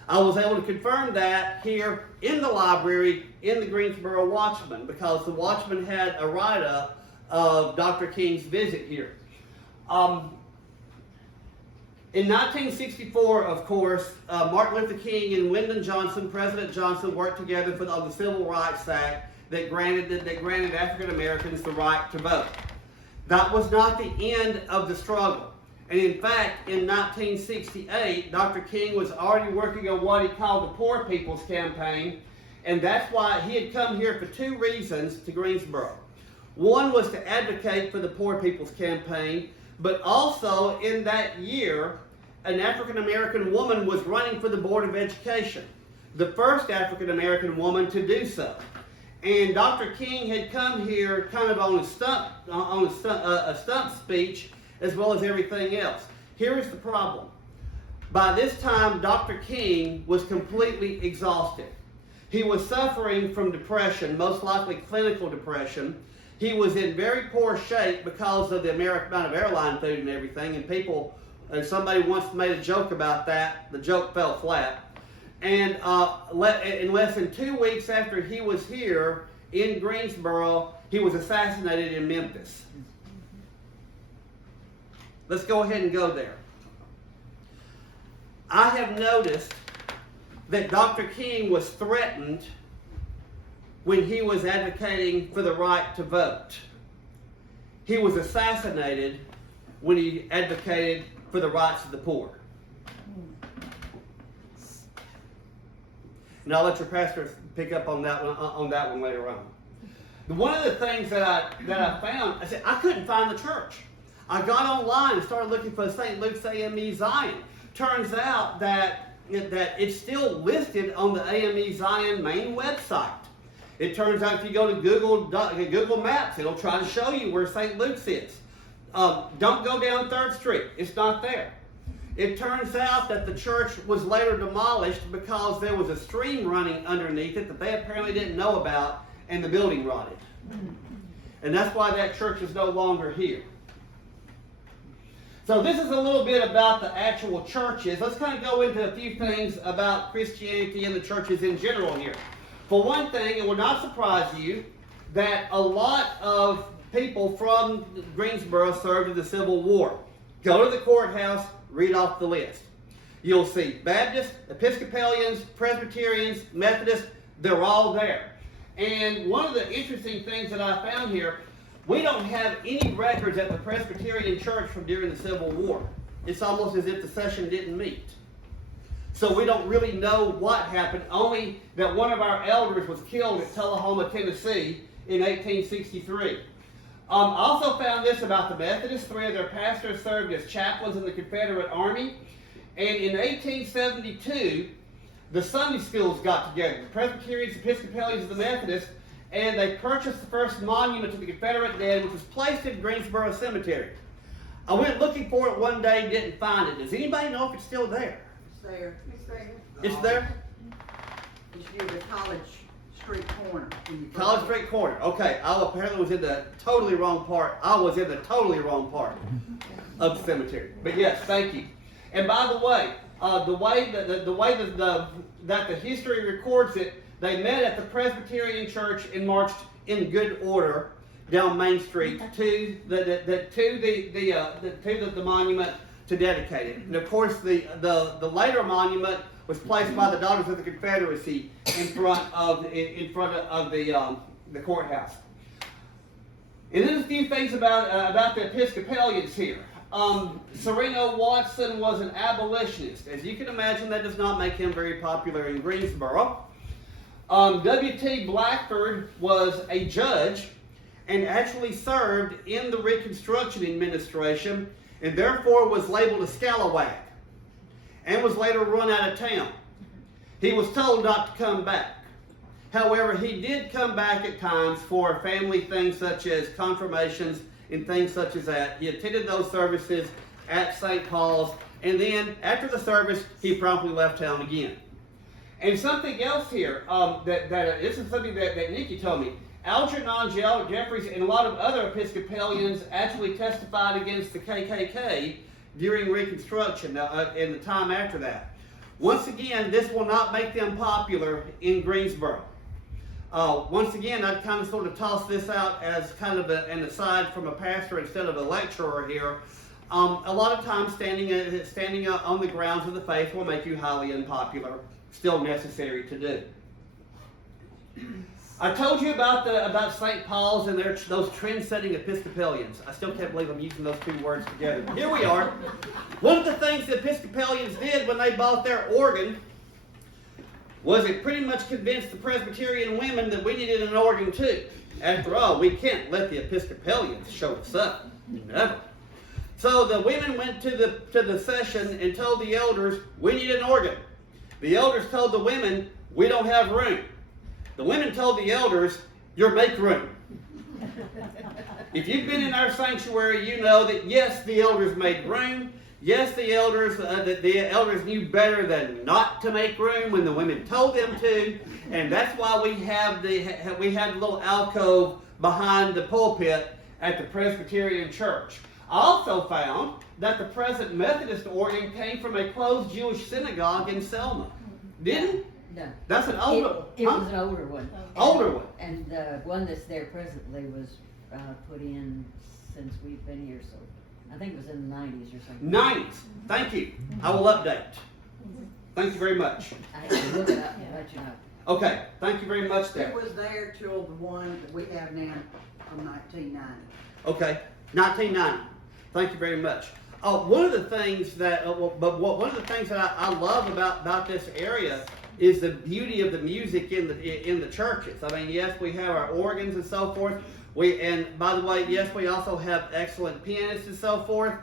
I was able to confirm that here in the library in the Greensboro Watchman because the Watchman had a write-up of Dr. King's visit here. In 1964, of course, Martin Luther King and Lyndon Johnson, President Johnson, worked together on the Civil Rights Act that granted African Americans the right to vote. That was not the end of the struggle. And in fact, in 1968, Dr. King was already working on what he called the Poor People's Campaign, and that's why he had come here for two reasons to Greensboro. One was to advocate for the Poor People's Campaign, but also in that year, an African American woman was running for the Board of Education, the first African American woman to do so. And Dr. King had come here kind of on a stump speech as well as everything else. Here is the problem. By this time, Dr. King was completely exhausted. He was suffering from depression, most likely clinical depression. He was in very poor shape because of the amount of airline food and everything, and somebody once made a joke about that. The joke fell flat. And in less than 2 weeks after he was here in Greensboro, he was assassinated in Memphis. Let's go ahead and go there. I have noticed that Dr. King was threatened when he was advocating for the right to vote. He was assassinated when he advocated for the rights of the poor. And I'll let your pastor pick up on that one later on. One of the things that I found, I said, I couldn't find the church. I got online and started looking for St. Luke's AME Zion. Turns out that it's still listed on the AME Zion main website. It turns out if you go to Google Maps, it'll try to show you where St. Luke's is. Don't go down 3rd Street. It's not there. It turns out that the church was later demolished because there was a stream running underneath it that they apparently didn't know about, and the building rotted. And that's why that church is no longer here. So this is a little bit about the actual churches. Let's kind of go into a few things about Christianity and the churches in general here. For one thing, it will not surprise you that a lot of people from Greensboro served in the Civil War. Go to the courthouse, read off the list. You'll see Baptists, Episcopalians, Presbyterians, Methodists, they're all there. And one of the interesting things that I found here, we don't have any records at the Presbyterian Church from during the Civil War. It's almost as if the session didn't meet. So we don't really know what happened, only that one of our elders was killed at Tullahoma, Tennessee in 1863. I also found this about the Methodists. 3 of their pastors served as chaplains in the Confederate Army. And in 1872, the Sunday schools got together, the Presbyterians, Episcopalians, and the Methodists, and they purchased the first monument to the Confederate dead, which was placed in Greensboro Cemetery. I went looking for it one day, didn't find it. Does anybody know if it's still there? It's there. It's there? It's near the College Street corner. when you first College go. Street corner. Okay, I apparently was in the totally wrong part. I was in the totally wrong part of the cemetery. But yes, thank you. And by the way, that the history records it, they met at the Presbyterian Church and marched in good order down Main Street to the monument to dedicate it. And of course, the later monument was placed by the Daughters of the Confederacy in front of the courthouse. And then a few things about the Episcopalians here. Sereno Watson was an abolitionist. As you can imagine, that does not make him very popular in Greensboro. W.T. Blackford was a judge and actually served in the Reconstruction administration and therefore was labeled a scalawag and was later run out of town. He was told not to come back. However, he did come back at times for family things such as confirmations and things such as that. He attended those services at St. Paul's, and then after the service, he promptly left town again. And something else here, this is something that Nikki told me. Algernon Jeffries and a lot of other Episcopalians actually testified against the KKK during Reconstruction and the time after that. Once again, this will not make them popular in Greensboro. Once again, I'd kind of sort of toss this out as kind of an aside from a pastor instead of a lecturer here. A lot of times standing on the grounds of the faith will make you highly unpopular. Still necessary to do. I told you about St. Paul's and those trend-setting Episcopalians. I still can't believe I'm using those two words together. But here we are. One of the things the Episcopalians did when they bought their organ was it pretty much convinced the Presbyterian women that we needed an organ too. After all, we can't let the Episcopalians show us up. Never. So the women went to the session and told the elders, we need an organ. The elders told the women, we don't have room. The women told the elders, you're make room. If you've been in our sanctuary, you know that yes, the elders made room. Yes, the elders knew better than not to make room when the women told them to, and that's why we have the little alcove behind the pulpit at the Presbyterian Church. I also found that the present Methodist organ came from a closed Jewish synagogue in Selma. Didn't? No. That's an older. It was an older one. Older one. And the one that's there presently was put in since we've been here, so I think it was in the 90s or something. 90s. Thank you. I will update. Thank you very much. I had to look it up and let you know. Okay. Thank you very much there. It was there till the one that we have now from 1990. Okay. 1990. Thank you very much. One of the things that I love about this area is the beauty of the music in the churches. I mean, yes, we have our organs and so forth. And by the way, yes, we also have excellent pianists and so forth.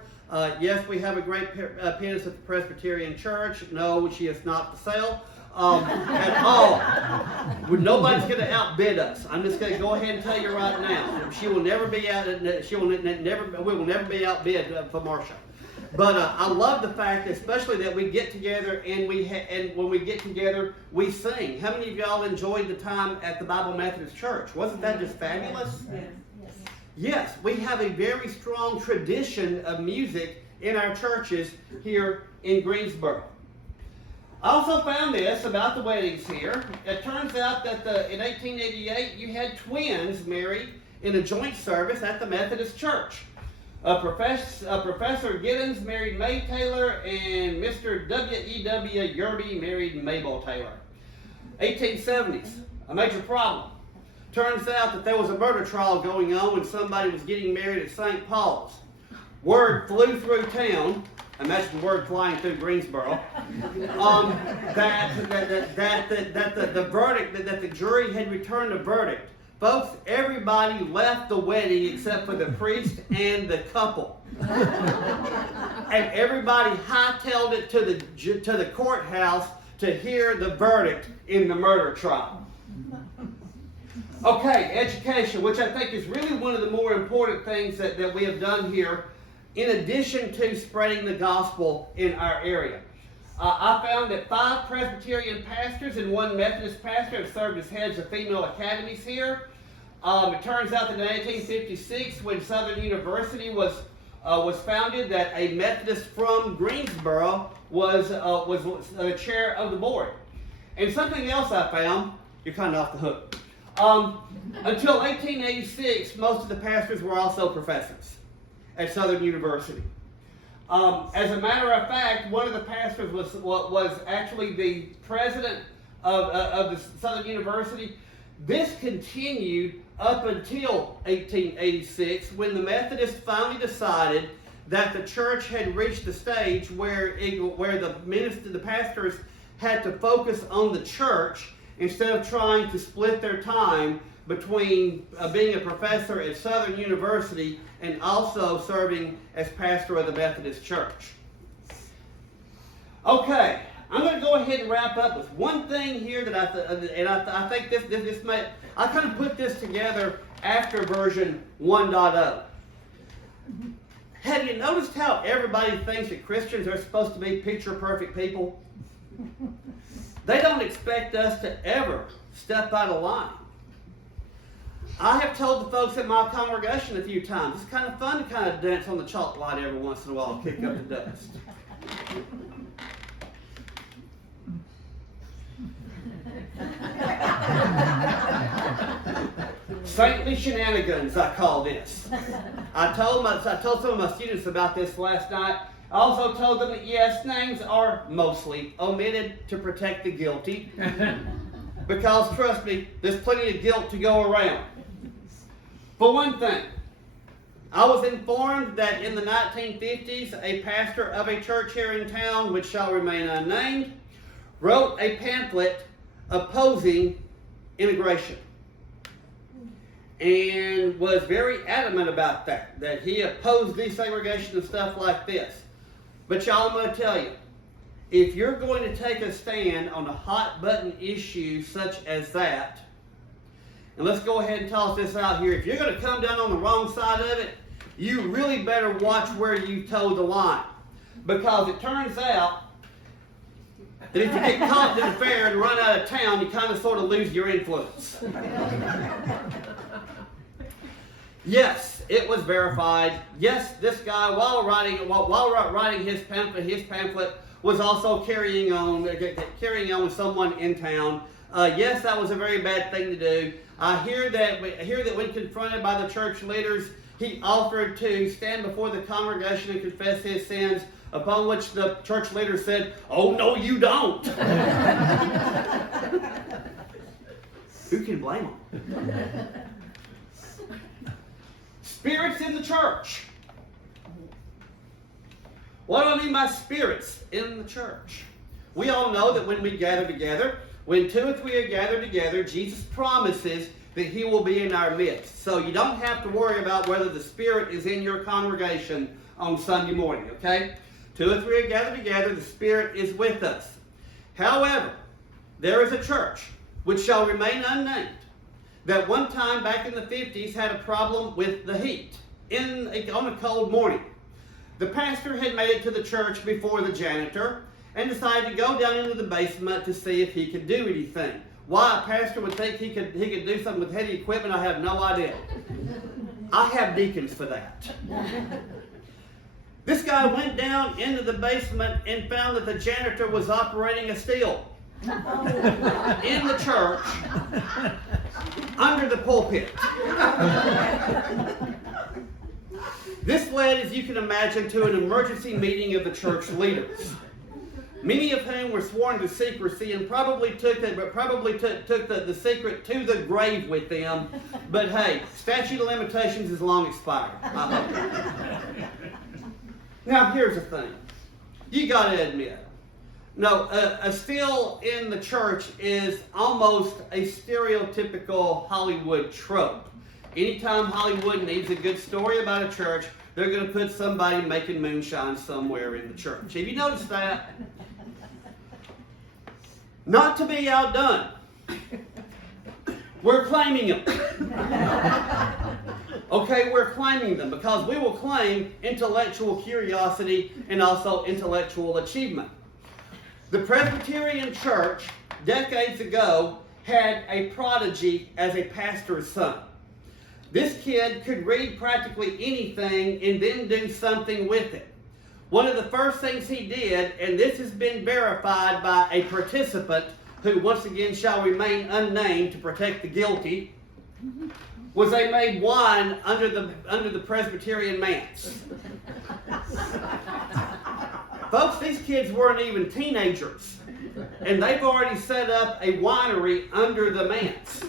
Yes, we have a great pianist at the Presbyterian Church. No, she is not for sale at all. Nobody's going to outbid us. I'm just going to go ahead and tell you right now. She will never be out. We will never be outbid for Marsha. But I love the fact, especially that we get together and when we get together, we sing. How many of y'all enjoyed the time at the Bible Methodist Church? Wasn't that just fabulous? Yes, we have a very strong tradition of music in our churches here in Greensboro. I also found this about the weddings here. It turns out that in 1888, you had twins married in a joint service at the Methodist Church. Professor Giddens married May Taylor, and Mr. W.E.W. Yerby married Mabel Taylor. 1870s, a major problem. Turns out that there was a murder trial going on when somebody was getting married at St. Paul's. Word flew through town. Imagine the word flying through Greensboro. That the verdict, that the jury had returned a verdict. Folks, everybody left the wedding except for the priest and the couple. And everybody hightailed it to the courthouse to hear the verdict in the murder trial. Okay, education, which I think is really one of the more important things that we have done here, in addition to spreading the gospel in our area. I found that 5 Presbyterian pastors and 1 Methodist pastor have served as heads of female academies here. It turns out that in 1856, when Southern University was founded, that a Methodist from Greensboro was the chair of the board. And something else I found, you're kind of off the hook. Until 1886, most of the pastors were also professors at Southern University. As a matter of fact, one of the pastors was actually the president of the Southern University. This continued up until 1886, when the Methodists finally decided that the church had reached the stage where the pastors had to focus on the church instead of trying to split their time between being a professor at Southern University and also serving as pastor of the Methodist Church. Okay, I'm going to go ahead and wrap up with one thing here that I think this may. I kind of put this together after version 1.0. Have you noticed how everybody thinks that Christians are supposed to be picture-perfect people? They don't expect us to ever step out of line. I have told the folks at my congregation a few times, it's kind of fun to kind of dance on the chalk line every once in a while and kick up the dust. Saintly shenanigans, I call this. I told some of my students about this last night. I also told them that yes, names are mostly omitted to protect the guilty. Because trust me, there's plenty of guilt to go around. For one thing, I was informed that in the 1950s, a pastor of a church here in town, which shall remain unnamed, wrote a pamphlet opposing integration. And was very adamant about that he opposed desegregation and stuff like this. But y'all, I'm going to tell you, if you're going to take a stand on a hot button issue such as that, and let's go ahead and toss this out here, if you're going to come down on the wrong side of it, you really better watch where you toe the line. Because it turns out that if you get caught in an affair and run out of town, you kind of sort of lose your influence. Yes, it was verified. Yes, this guy, while writing his pamphlet was also carrying on with someone in town. Yes, that was a very bad thing to do. I hear that when confronted by the church leaders, he offered to stand before the congregation and confess his sins, upon which the church leader said, "Oh, no, you don't." Who can blame him? Spirits in the church. What do I mean by spirits in the church? We all know that when we gather together, when 2 or 3 are gathered together, Jesus promises that he will be in our midst. So you don't have to worry about whether the Spirit is in your congregation on Sunday morning, okay? 2 or 3 are gathered together, the Spirit is with us. However, there is a church, which shall remain unnamed, that one time back in the 50s had a problem with the heat on a cold morning. The pastor had made it to the church before the janitor and decided to go down into the basement to see if he could do anything. Why a pastor would think he could do something with heavy equipment, I have no idea. I have deacons for that. This guy went down into the basement and found that the janitor was operating a still in the church under the pulpit. This led, as you can imagine, to an emergency meeting of the church leaders, many of whom were sworn to secrecy and probably took the secret to the grave with them. But hey, statute of limitations is long expired. Now here's the thing. You got to admit, a still in the church is almost a stereotypical Hollywood trope. Anytime Hollywood needs a good story about a church, they're going to put somebody making moonshine somewhere in the church. Have you noticed that? Not to be outdone, we're claiming them. Okay, we're claiming them because we will claim intellectual curiosity and also intellectual achievement. The Presbyterian Church, decades ago, had a prodigy as a pastor's son. This kid could read practically anything and then do something with it. One of the first things he did, and this has been verified by a participant who once again shall remain unnamed to protect the guilty, was they made wine under the Presbyterian manse. Folks, these kids weren't even teenagers, and they've already set up a winery under the manse.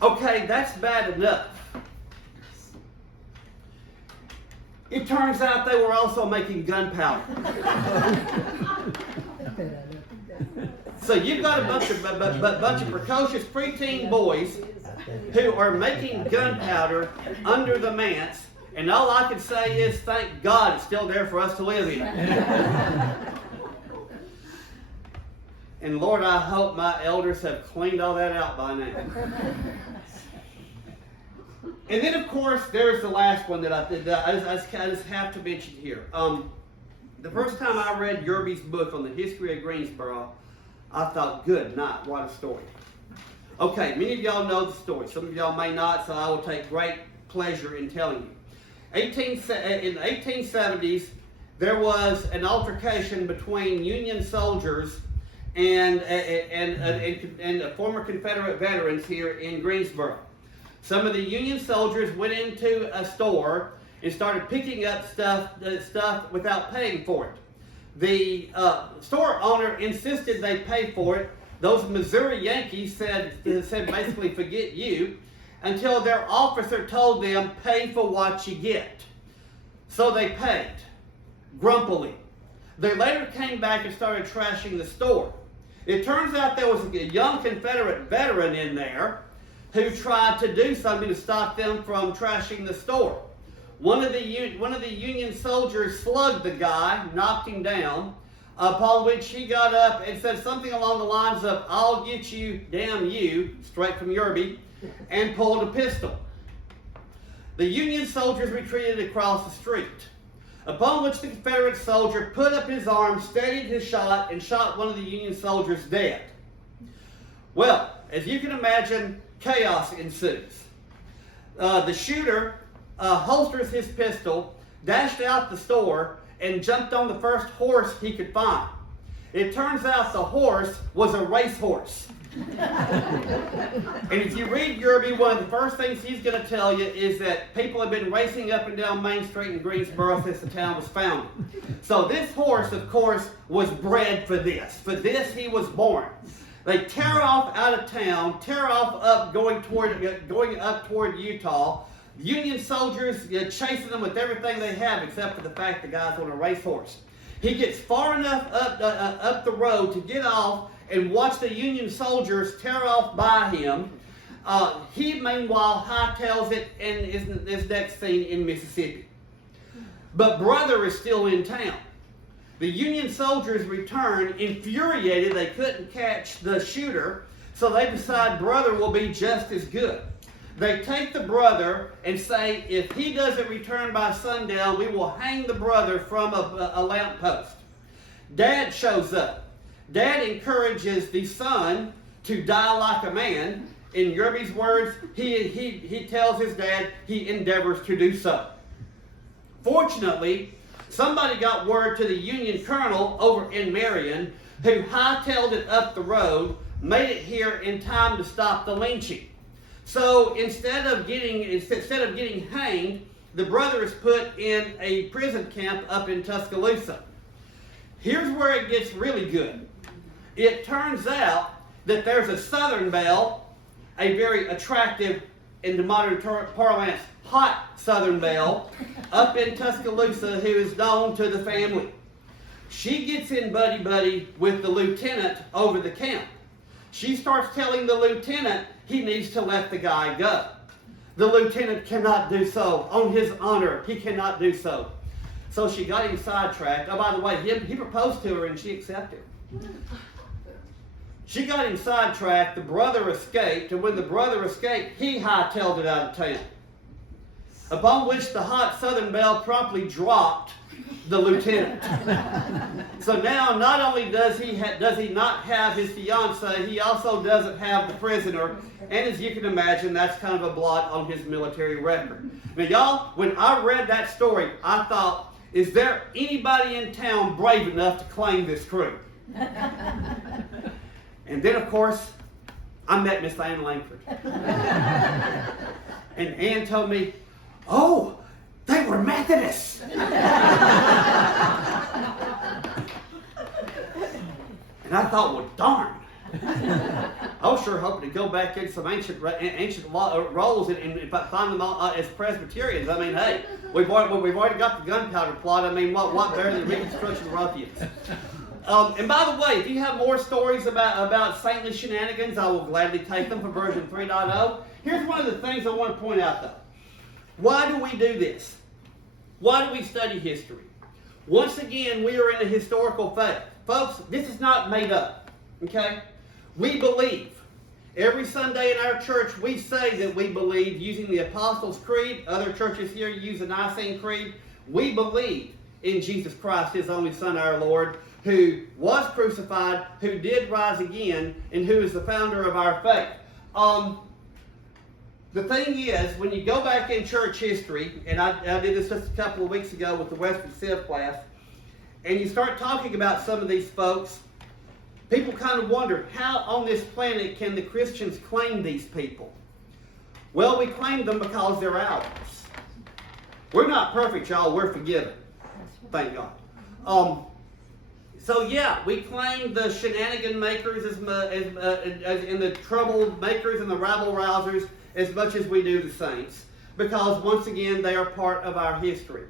Okay, that's bad enough. It turns out they were also making gunpowder. So you've got a bunch of precocious preteen boys who are making gunpowder under the manse, and all I can say is, thank God it's still there for us to live in. And Lord, I hope my elders have cleaned all that out by now. And then, of course, there's the last one that I just have to mention here. The first time I read Yerby's book on the history of Greensboro, I thought, good night, what a story. Okay, many of y'all know the story. Some of y'all may not, so I will take great pleasure in telling you. In the 1870s, there was an altercation between Union soldiers and former Confederate veterans here in Greensboro. Some of the Union soldiers went into a store and started picking up stuff without paying for it. The store owner insisted they pay for it. Those Missouri Yankees said basically, forget you, until their officer told them, pay for what you get. So they paid, grumpily. They later came back and started trashing the store. It turns out there was a young Confederate veteran in there who tried to do something to stop them from trashing the store. One of the Union soldiers slugged the guy, knocked him down, upon which he got up and said something along the lines of, I'll get you, damn you, straight from Yerby, and pulled a pistol. The Union soldiers retreated across the street, upon which the Confederate soldier put up his arm, steadied his shot, and shot one of the Union soldiers dead. Well, as you can imagine, chaos ensues. The shooter holsters his pistol, dashed out the store, and jumped on the first horse he could find. It turns out the horse was a racehorse. And if you read Yerby, one of the first things he's going to tell you is that people have been racing up and down Main Street in Greensboro since the town was founded. So this horse, of course, was bred for this. For this he was born. They tear off out of town, tear off up going up toward Utah. Union soldiers chasing them with everything they have except for the fact the guy's on a racehorse. He gets far enough up the road to get off and watch the Union soldiers tear off by him. He, meanwhile, hightails it and is next seen in Mississippi. But brother is still in town. The Union soldiers return, infuriated they couldn't catch the shooter, so they decide brother will be just as good. They take the brother and say, if he doesn't return by sundown, we will hang the brother from a lamppost. Dad shows up. Dad encourages the son to die like a man. In Yerby's words, he tells his dad he endeavors to do so. Fortunately, somebody got word to the Union colonel over in Marion, who hightailed it up the road, made it here in time to stop the lynching. So instead of getting hanged, the brother is put in a prison camp up in Tuscaloosa. Here's where it gets really good. It turns out that there's a Southern belle, a very attractive, in the modern parlance, hot Southern belle, up in Tuscaloosa who is known to the family. She gets in buddy-buddy with the lieutenant over the camp. She starts telling the lieutenant he needs to let the guy go. The lieutenant cannot do so. On his honor, he cannot do so. So she got him sidetracked. Oh, by the way, he proposed to her and she accepted. She got him sidetracked. The brother escaped, and when the brother escaped, he hightailed it out of town. Upon which the hot Southern belle promptly dropped the lieutenant. So now, not only does he not have his fiance, he also doesn't have the prisoner. And as you can imagine, that's kind of a blot on his military record. Now, y'all, when I read that story, I thought, is there anybody in town brave enough to claim this crew? And then, of course, I met Miss Ann Langford. And Ann told me, oh, they were Methodists. And I thought, well, darn. I was sure hoping to go back in some ancient roles and find them all as Presbyterians. I mean, hey, we've already got the gunpowder plot. I mean, what better than Reconstruction Ruffians? And by the way, if you have more stories about saintly shenanigans, I will gladly take them for version 3.0. Here's one of the things I want to point out, though. Why do we do this? Why do we study history? Once again, we are in a historical faith. Folks, this is not made up, okay? We believe. Every Sunday in our church, we say that we believe using the Apostles' Creed. Other churches here use the Nicene Creed. We believe in Jesus Christ, His only Son, our Lord, who was crucified, who did rise again, and who is the founder of our faith. The thing is, when you go back in church history, and I did this just a couple of weeks ago with the Western Civ class, and you start talking about some of these folks, people kind of wonder, how on this planet can the Christians claim these people? Well, we claim them because they're ours. We're not perfect, y'all. We're forgiven. Thank God. So yeah, we claim the shenanigan makers as and the trouble makers and the rabble rousers as much as we do the saints, because once again they are part of our history.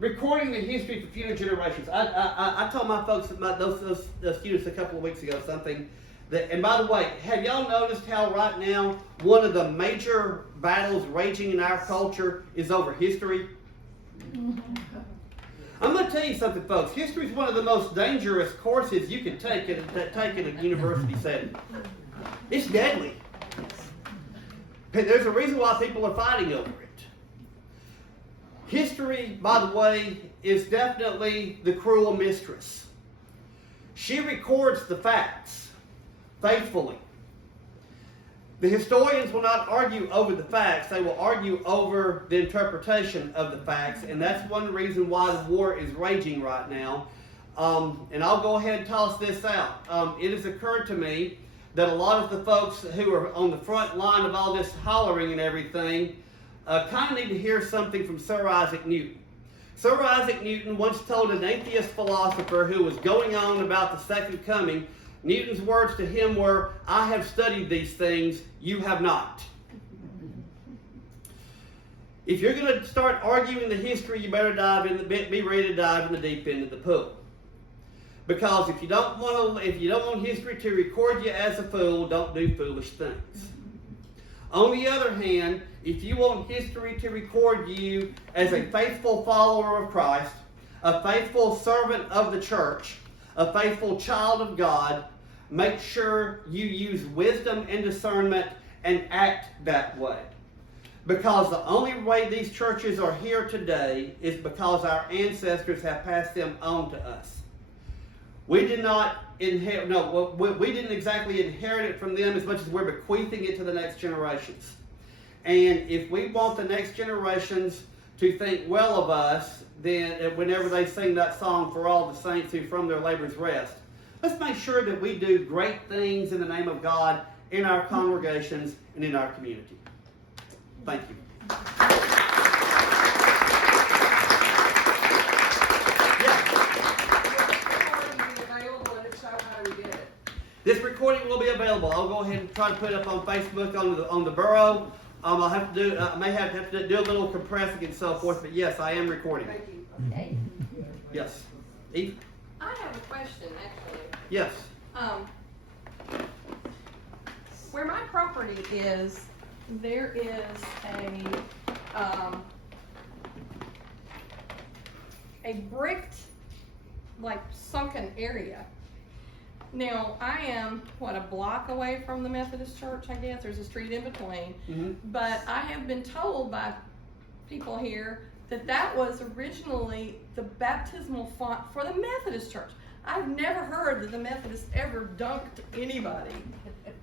Recording the history for future generations. I told my folks, those students a couple of weeks ago, something that, and by the way, have y'all noticed how right now one of the major battles raging in our culture is over history? I'm going to tell you something, folks. History is one of the most dangerous courses you can take in a university setting. It's deadly. And there's a reason why people are fighting over it. History, by the way, is definitely the cruel mistress. She records the facts faithfully. The historians will not argue over the facts, they will argue over the interpretation of the facts, and that's one reason why the war is raging right now. And I'll go ahead and toss this out. It has occurred to me that a lot of the folks who are on the front line of all this hollering and everything kind of need to hear something from Sir Isaac Newton. Sir Isaac Newton once told an atheist philosopher who was going on about the second coming, Newton's words to him were, "I have studied these things, you have not." If you're going to start arguing the history, you better be ready to dive in the deep end of the pool. Because if you don't want history to record you as a fool, don't do foolish things. On the other hand, if you want history to record you as a faithful follower of Christ, a faithful servant of the church, a faithful child of God, make sure you use wisdom and discernment and act that way. Because the only way these churches are here today is because our ancestors have passed them on to us. We did not inherit, we didn't exactly inherit it from them as much as we're bequeathing it to the next generations. And if we want the next generations to think well of us, then whenever they sing that song, "For all the saints who from their labors rest," let's make sure that we do great things in the name of God in our congregations and in our community. Thank you. This recording will be available. I'll go ahead and try to put it up on Facebook on the borough. I'll have to do. I may have to do a little compressing and so forth. But yes, I am recording. Thank you. Okay. Yes. Eve? I have a question, actually. Yes. Where my property is, there is a bricked, like, sunken area. Now, I am, a block away from the Methodist church, I guess. There's a street in between. Mm-hmm. But I have been told by people here that was originally the baptismal font for the Methodist Church. I've never heard that the Methodists ever dunked anybody.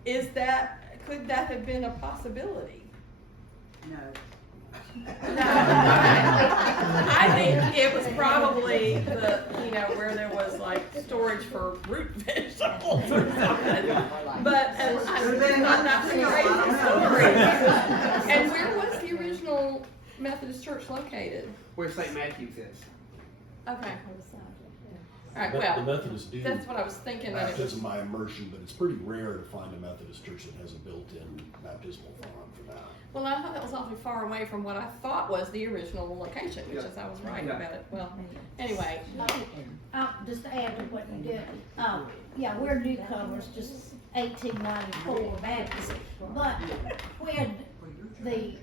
Could that have been a possibility? No. I think it was probably where there was like storage for root vegetables or something. But it's not that crazy story. And where was the original Methodist church located? Where St. Matthew's is. Okay. All right, The well, Methodists do that's what I was thinking. That it was, baptism by immersion, but it's pretty rare to find a Methodist church that has a built-in baptismal font for that. well, I thought that was awfully far away from what I thought was the original location, which Yeah. is I was right Yeah. about it. Well, anyway. Just to add to what you did, yeah, we're newcomers, just 1894 Baptists, but when the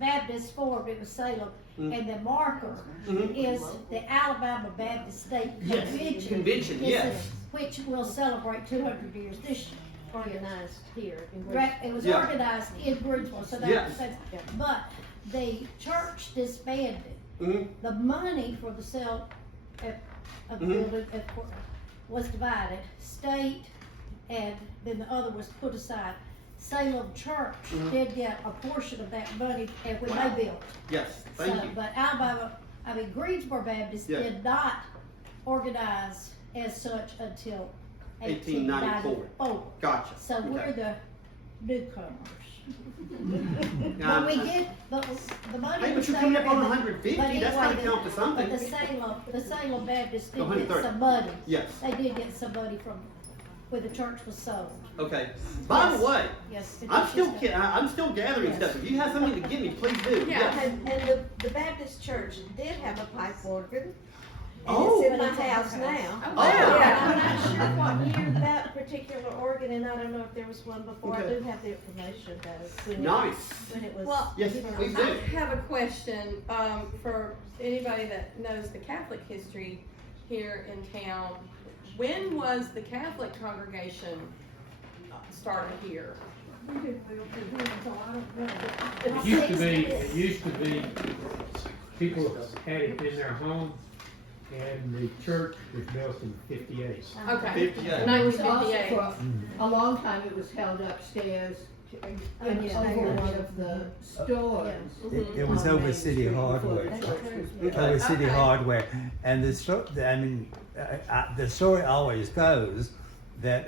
Baptists formed, it was Salem, and the marker is the Alabama Baptist State Yes, Convention. convention, Is yes. Which will celebrate 200 years this year. Organized here in It was Yeah. organized in Greensboro, so Yes. but the church disbanded. Mhm. The money for the sale of the building was divided, state, and then the other was put aside. Salem Church did get a portion of that money, and when they built. Yes, thank you. But Greensboro Baptist Yeah. did not organize as such until 1894. 1894. Gotcha. So we're Okay. the newcomers. Now, But we get, but the money. Hey, but was you're coming there, up on and 150, but that's gotta anyway, count for something. But the Salem Baptist did 130. get some money. Yes. They did get some money from, when the church was sold. Okay. By the way, Yes. I'm still gathering stuff. If you have something to give me, please do. Yeah. Yes. And the Baptist church did have a pipe organ. And Oh. it's in my house now. Oh, Oh. wow. Yeah, I'm not sure what year that particular organ, and I don't know if there was one before. I Okay. do have the information though. Nice. When it was. Well, Yes, please do. I have a question for anybody that knows the Catholic history here in town. When was the Catholic congregation started here? It used to be, people had it in their home, and the church was built in 58. Okay. 58. 1958. For a long time, it was held upstairs in over one of the stores. Mhm. It was over City Hardware. Over City Okay. Hardware, and the story always goes that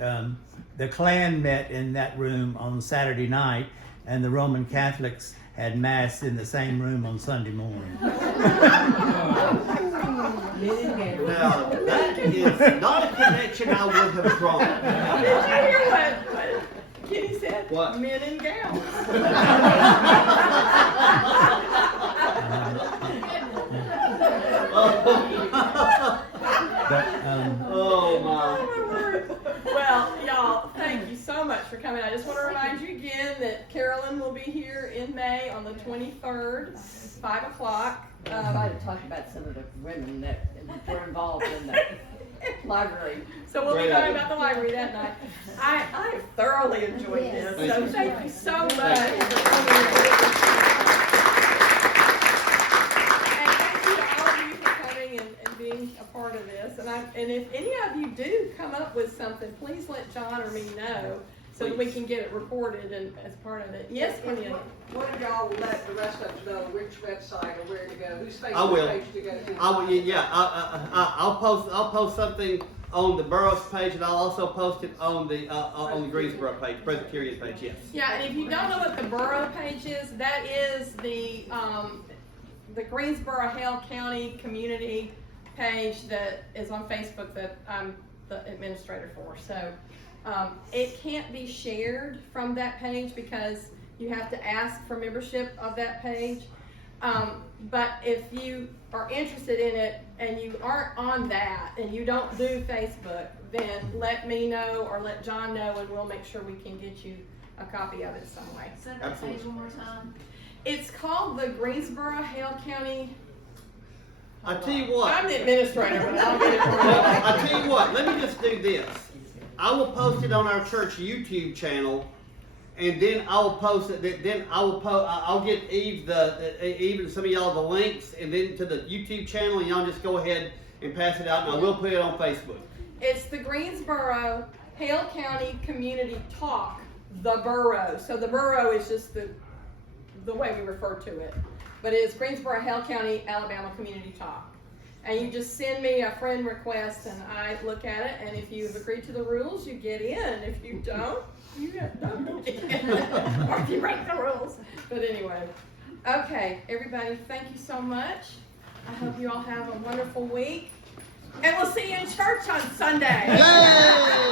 the Klan met in that room on Saturday night, and the Roman Catholics had mass in the same room on Sunday morning. Now, that is not a connection I would have drawn. Did you hear what Kenny said? What? Men in gowns. But Oh my. Well, y'all, thank you so much for coming. I just want to remind you again that Carolyn will be here in May on the 23rd, 5 o'clock. Try to talk about some of the women that were involved in the library. So we'll be Great talking idea. about the library that night. I have thoroughly enjoyed this, Thank so you. thank you so much Thank you. for coming. And thank you to all of you for coming and being a part of this. And if any of you do come up with something, please let John or me know so that we can get it recorded and as part of it. Yes, Cornelia? What if y'all let the rest of us know which website or where to go, whose I will. Facebook page to go to? I will, yeah, I'll post something on the Burroughs page, and I'll also post it on the Greensboro page, Presbyterian page, yes. Yeah, and if you don't know what the borough page is, that is the Greensboro Hale County Community page that is on Facebook that I'm the administrator for. So it can't be shared from that page because you have to ask for membership of that page. But if you are interested in it and you aren't on that and you don't do Facebook, then let me know or let John know and we'll make sure we can get you a copy of it some way. Say that Absolutely. page one more time. It's called the Greensboro Hale County. I tell you what. I'm the administrator, but I'll get it for Well, you. I tell you what, let me just do this. I will post it on our church YouTube channel, and then I will post it. Then I'll get Eve Eve and some of y'all the links, and then to the YouTube channel, and y'all just go ahead and pass it out, and I will put it on Facebook. It's the Greensboro, Hale County Community Talk, the borough. So the borough is just the way we refer to it. But it's Greensboro, Hale County, Alabama Community Talk. And you just send me a friend request and I look at it, and if you've agreed to the rules, you get in. If you don't, you don't get in. Or if you break the rules. But anyway. Okay, everybody, thank you so much. I hope you all have a wonderful week. And we'll see you in church on Sunday. Yay!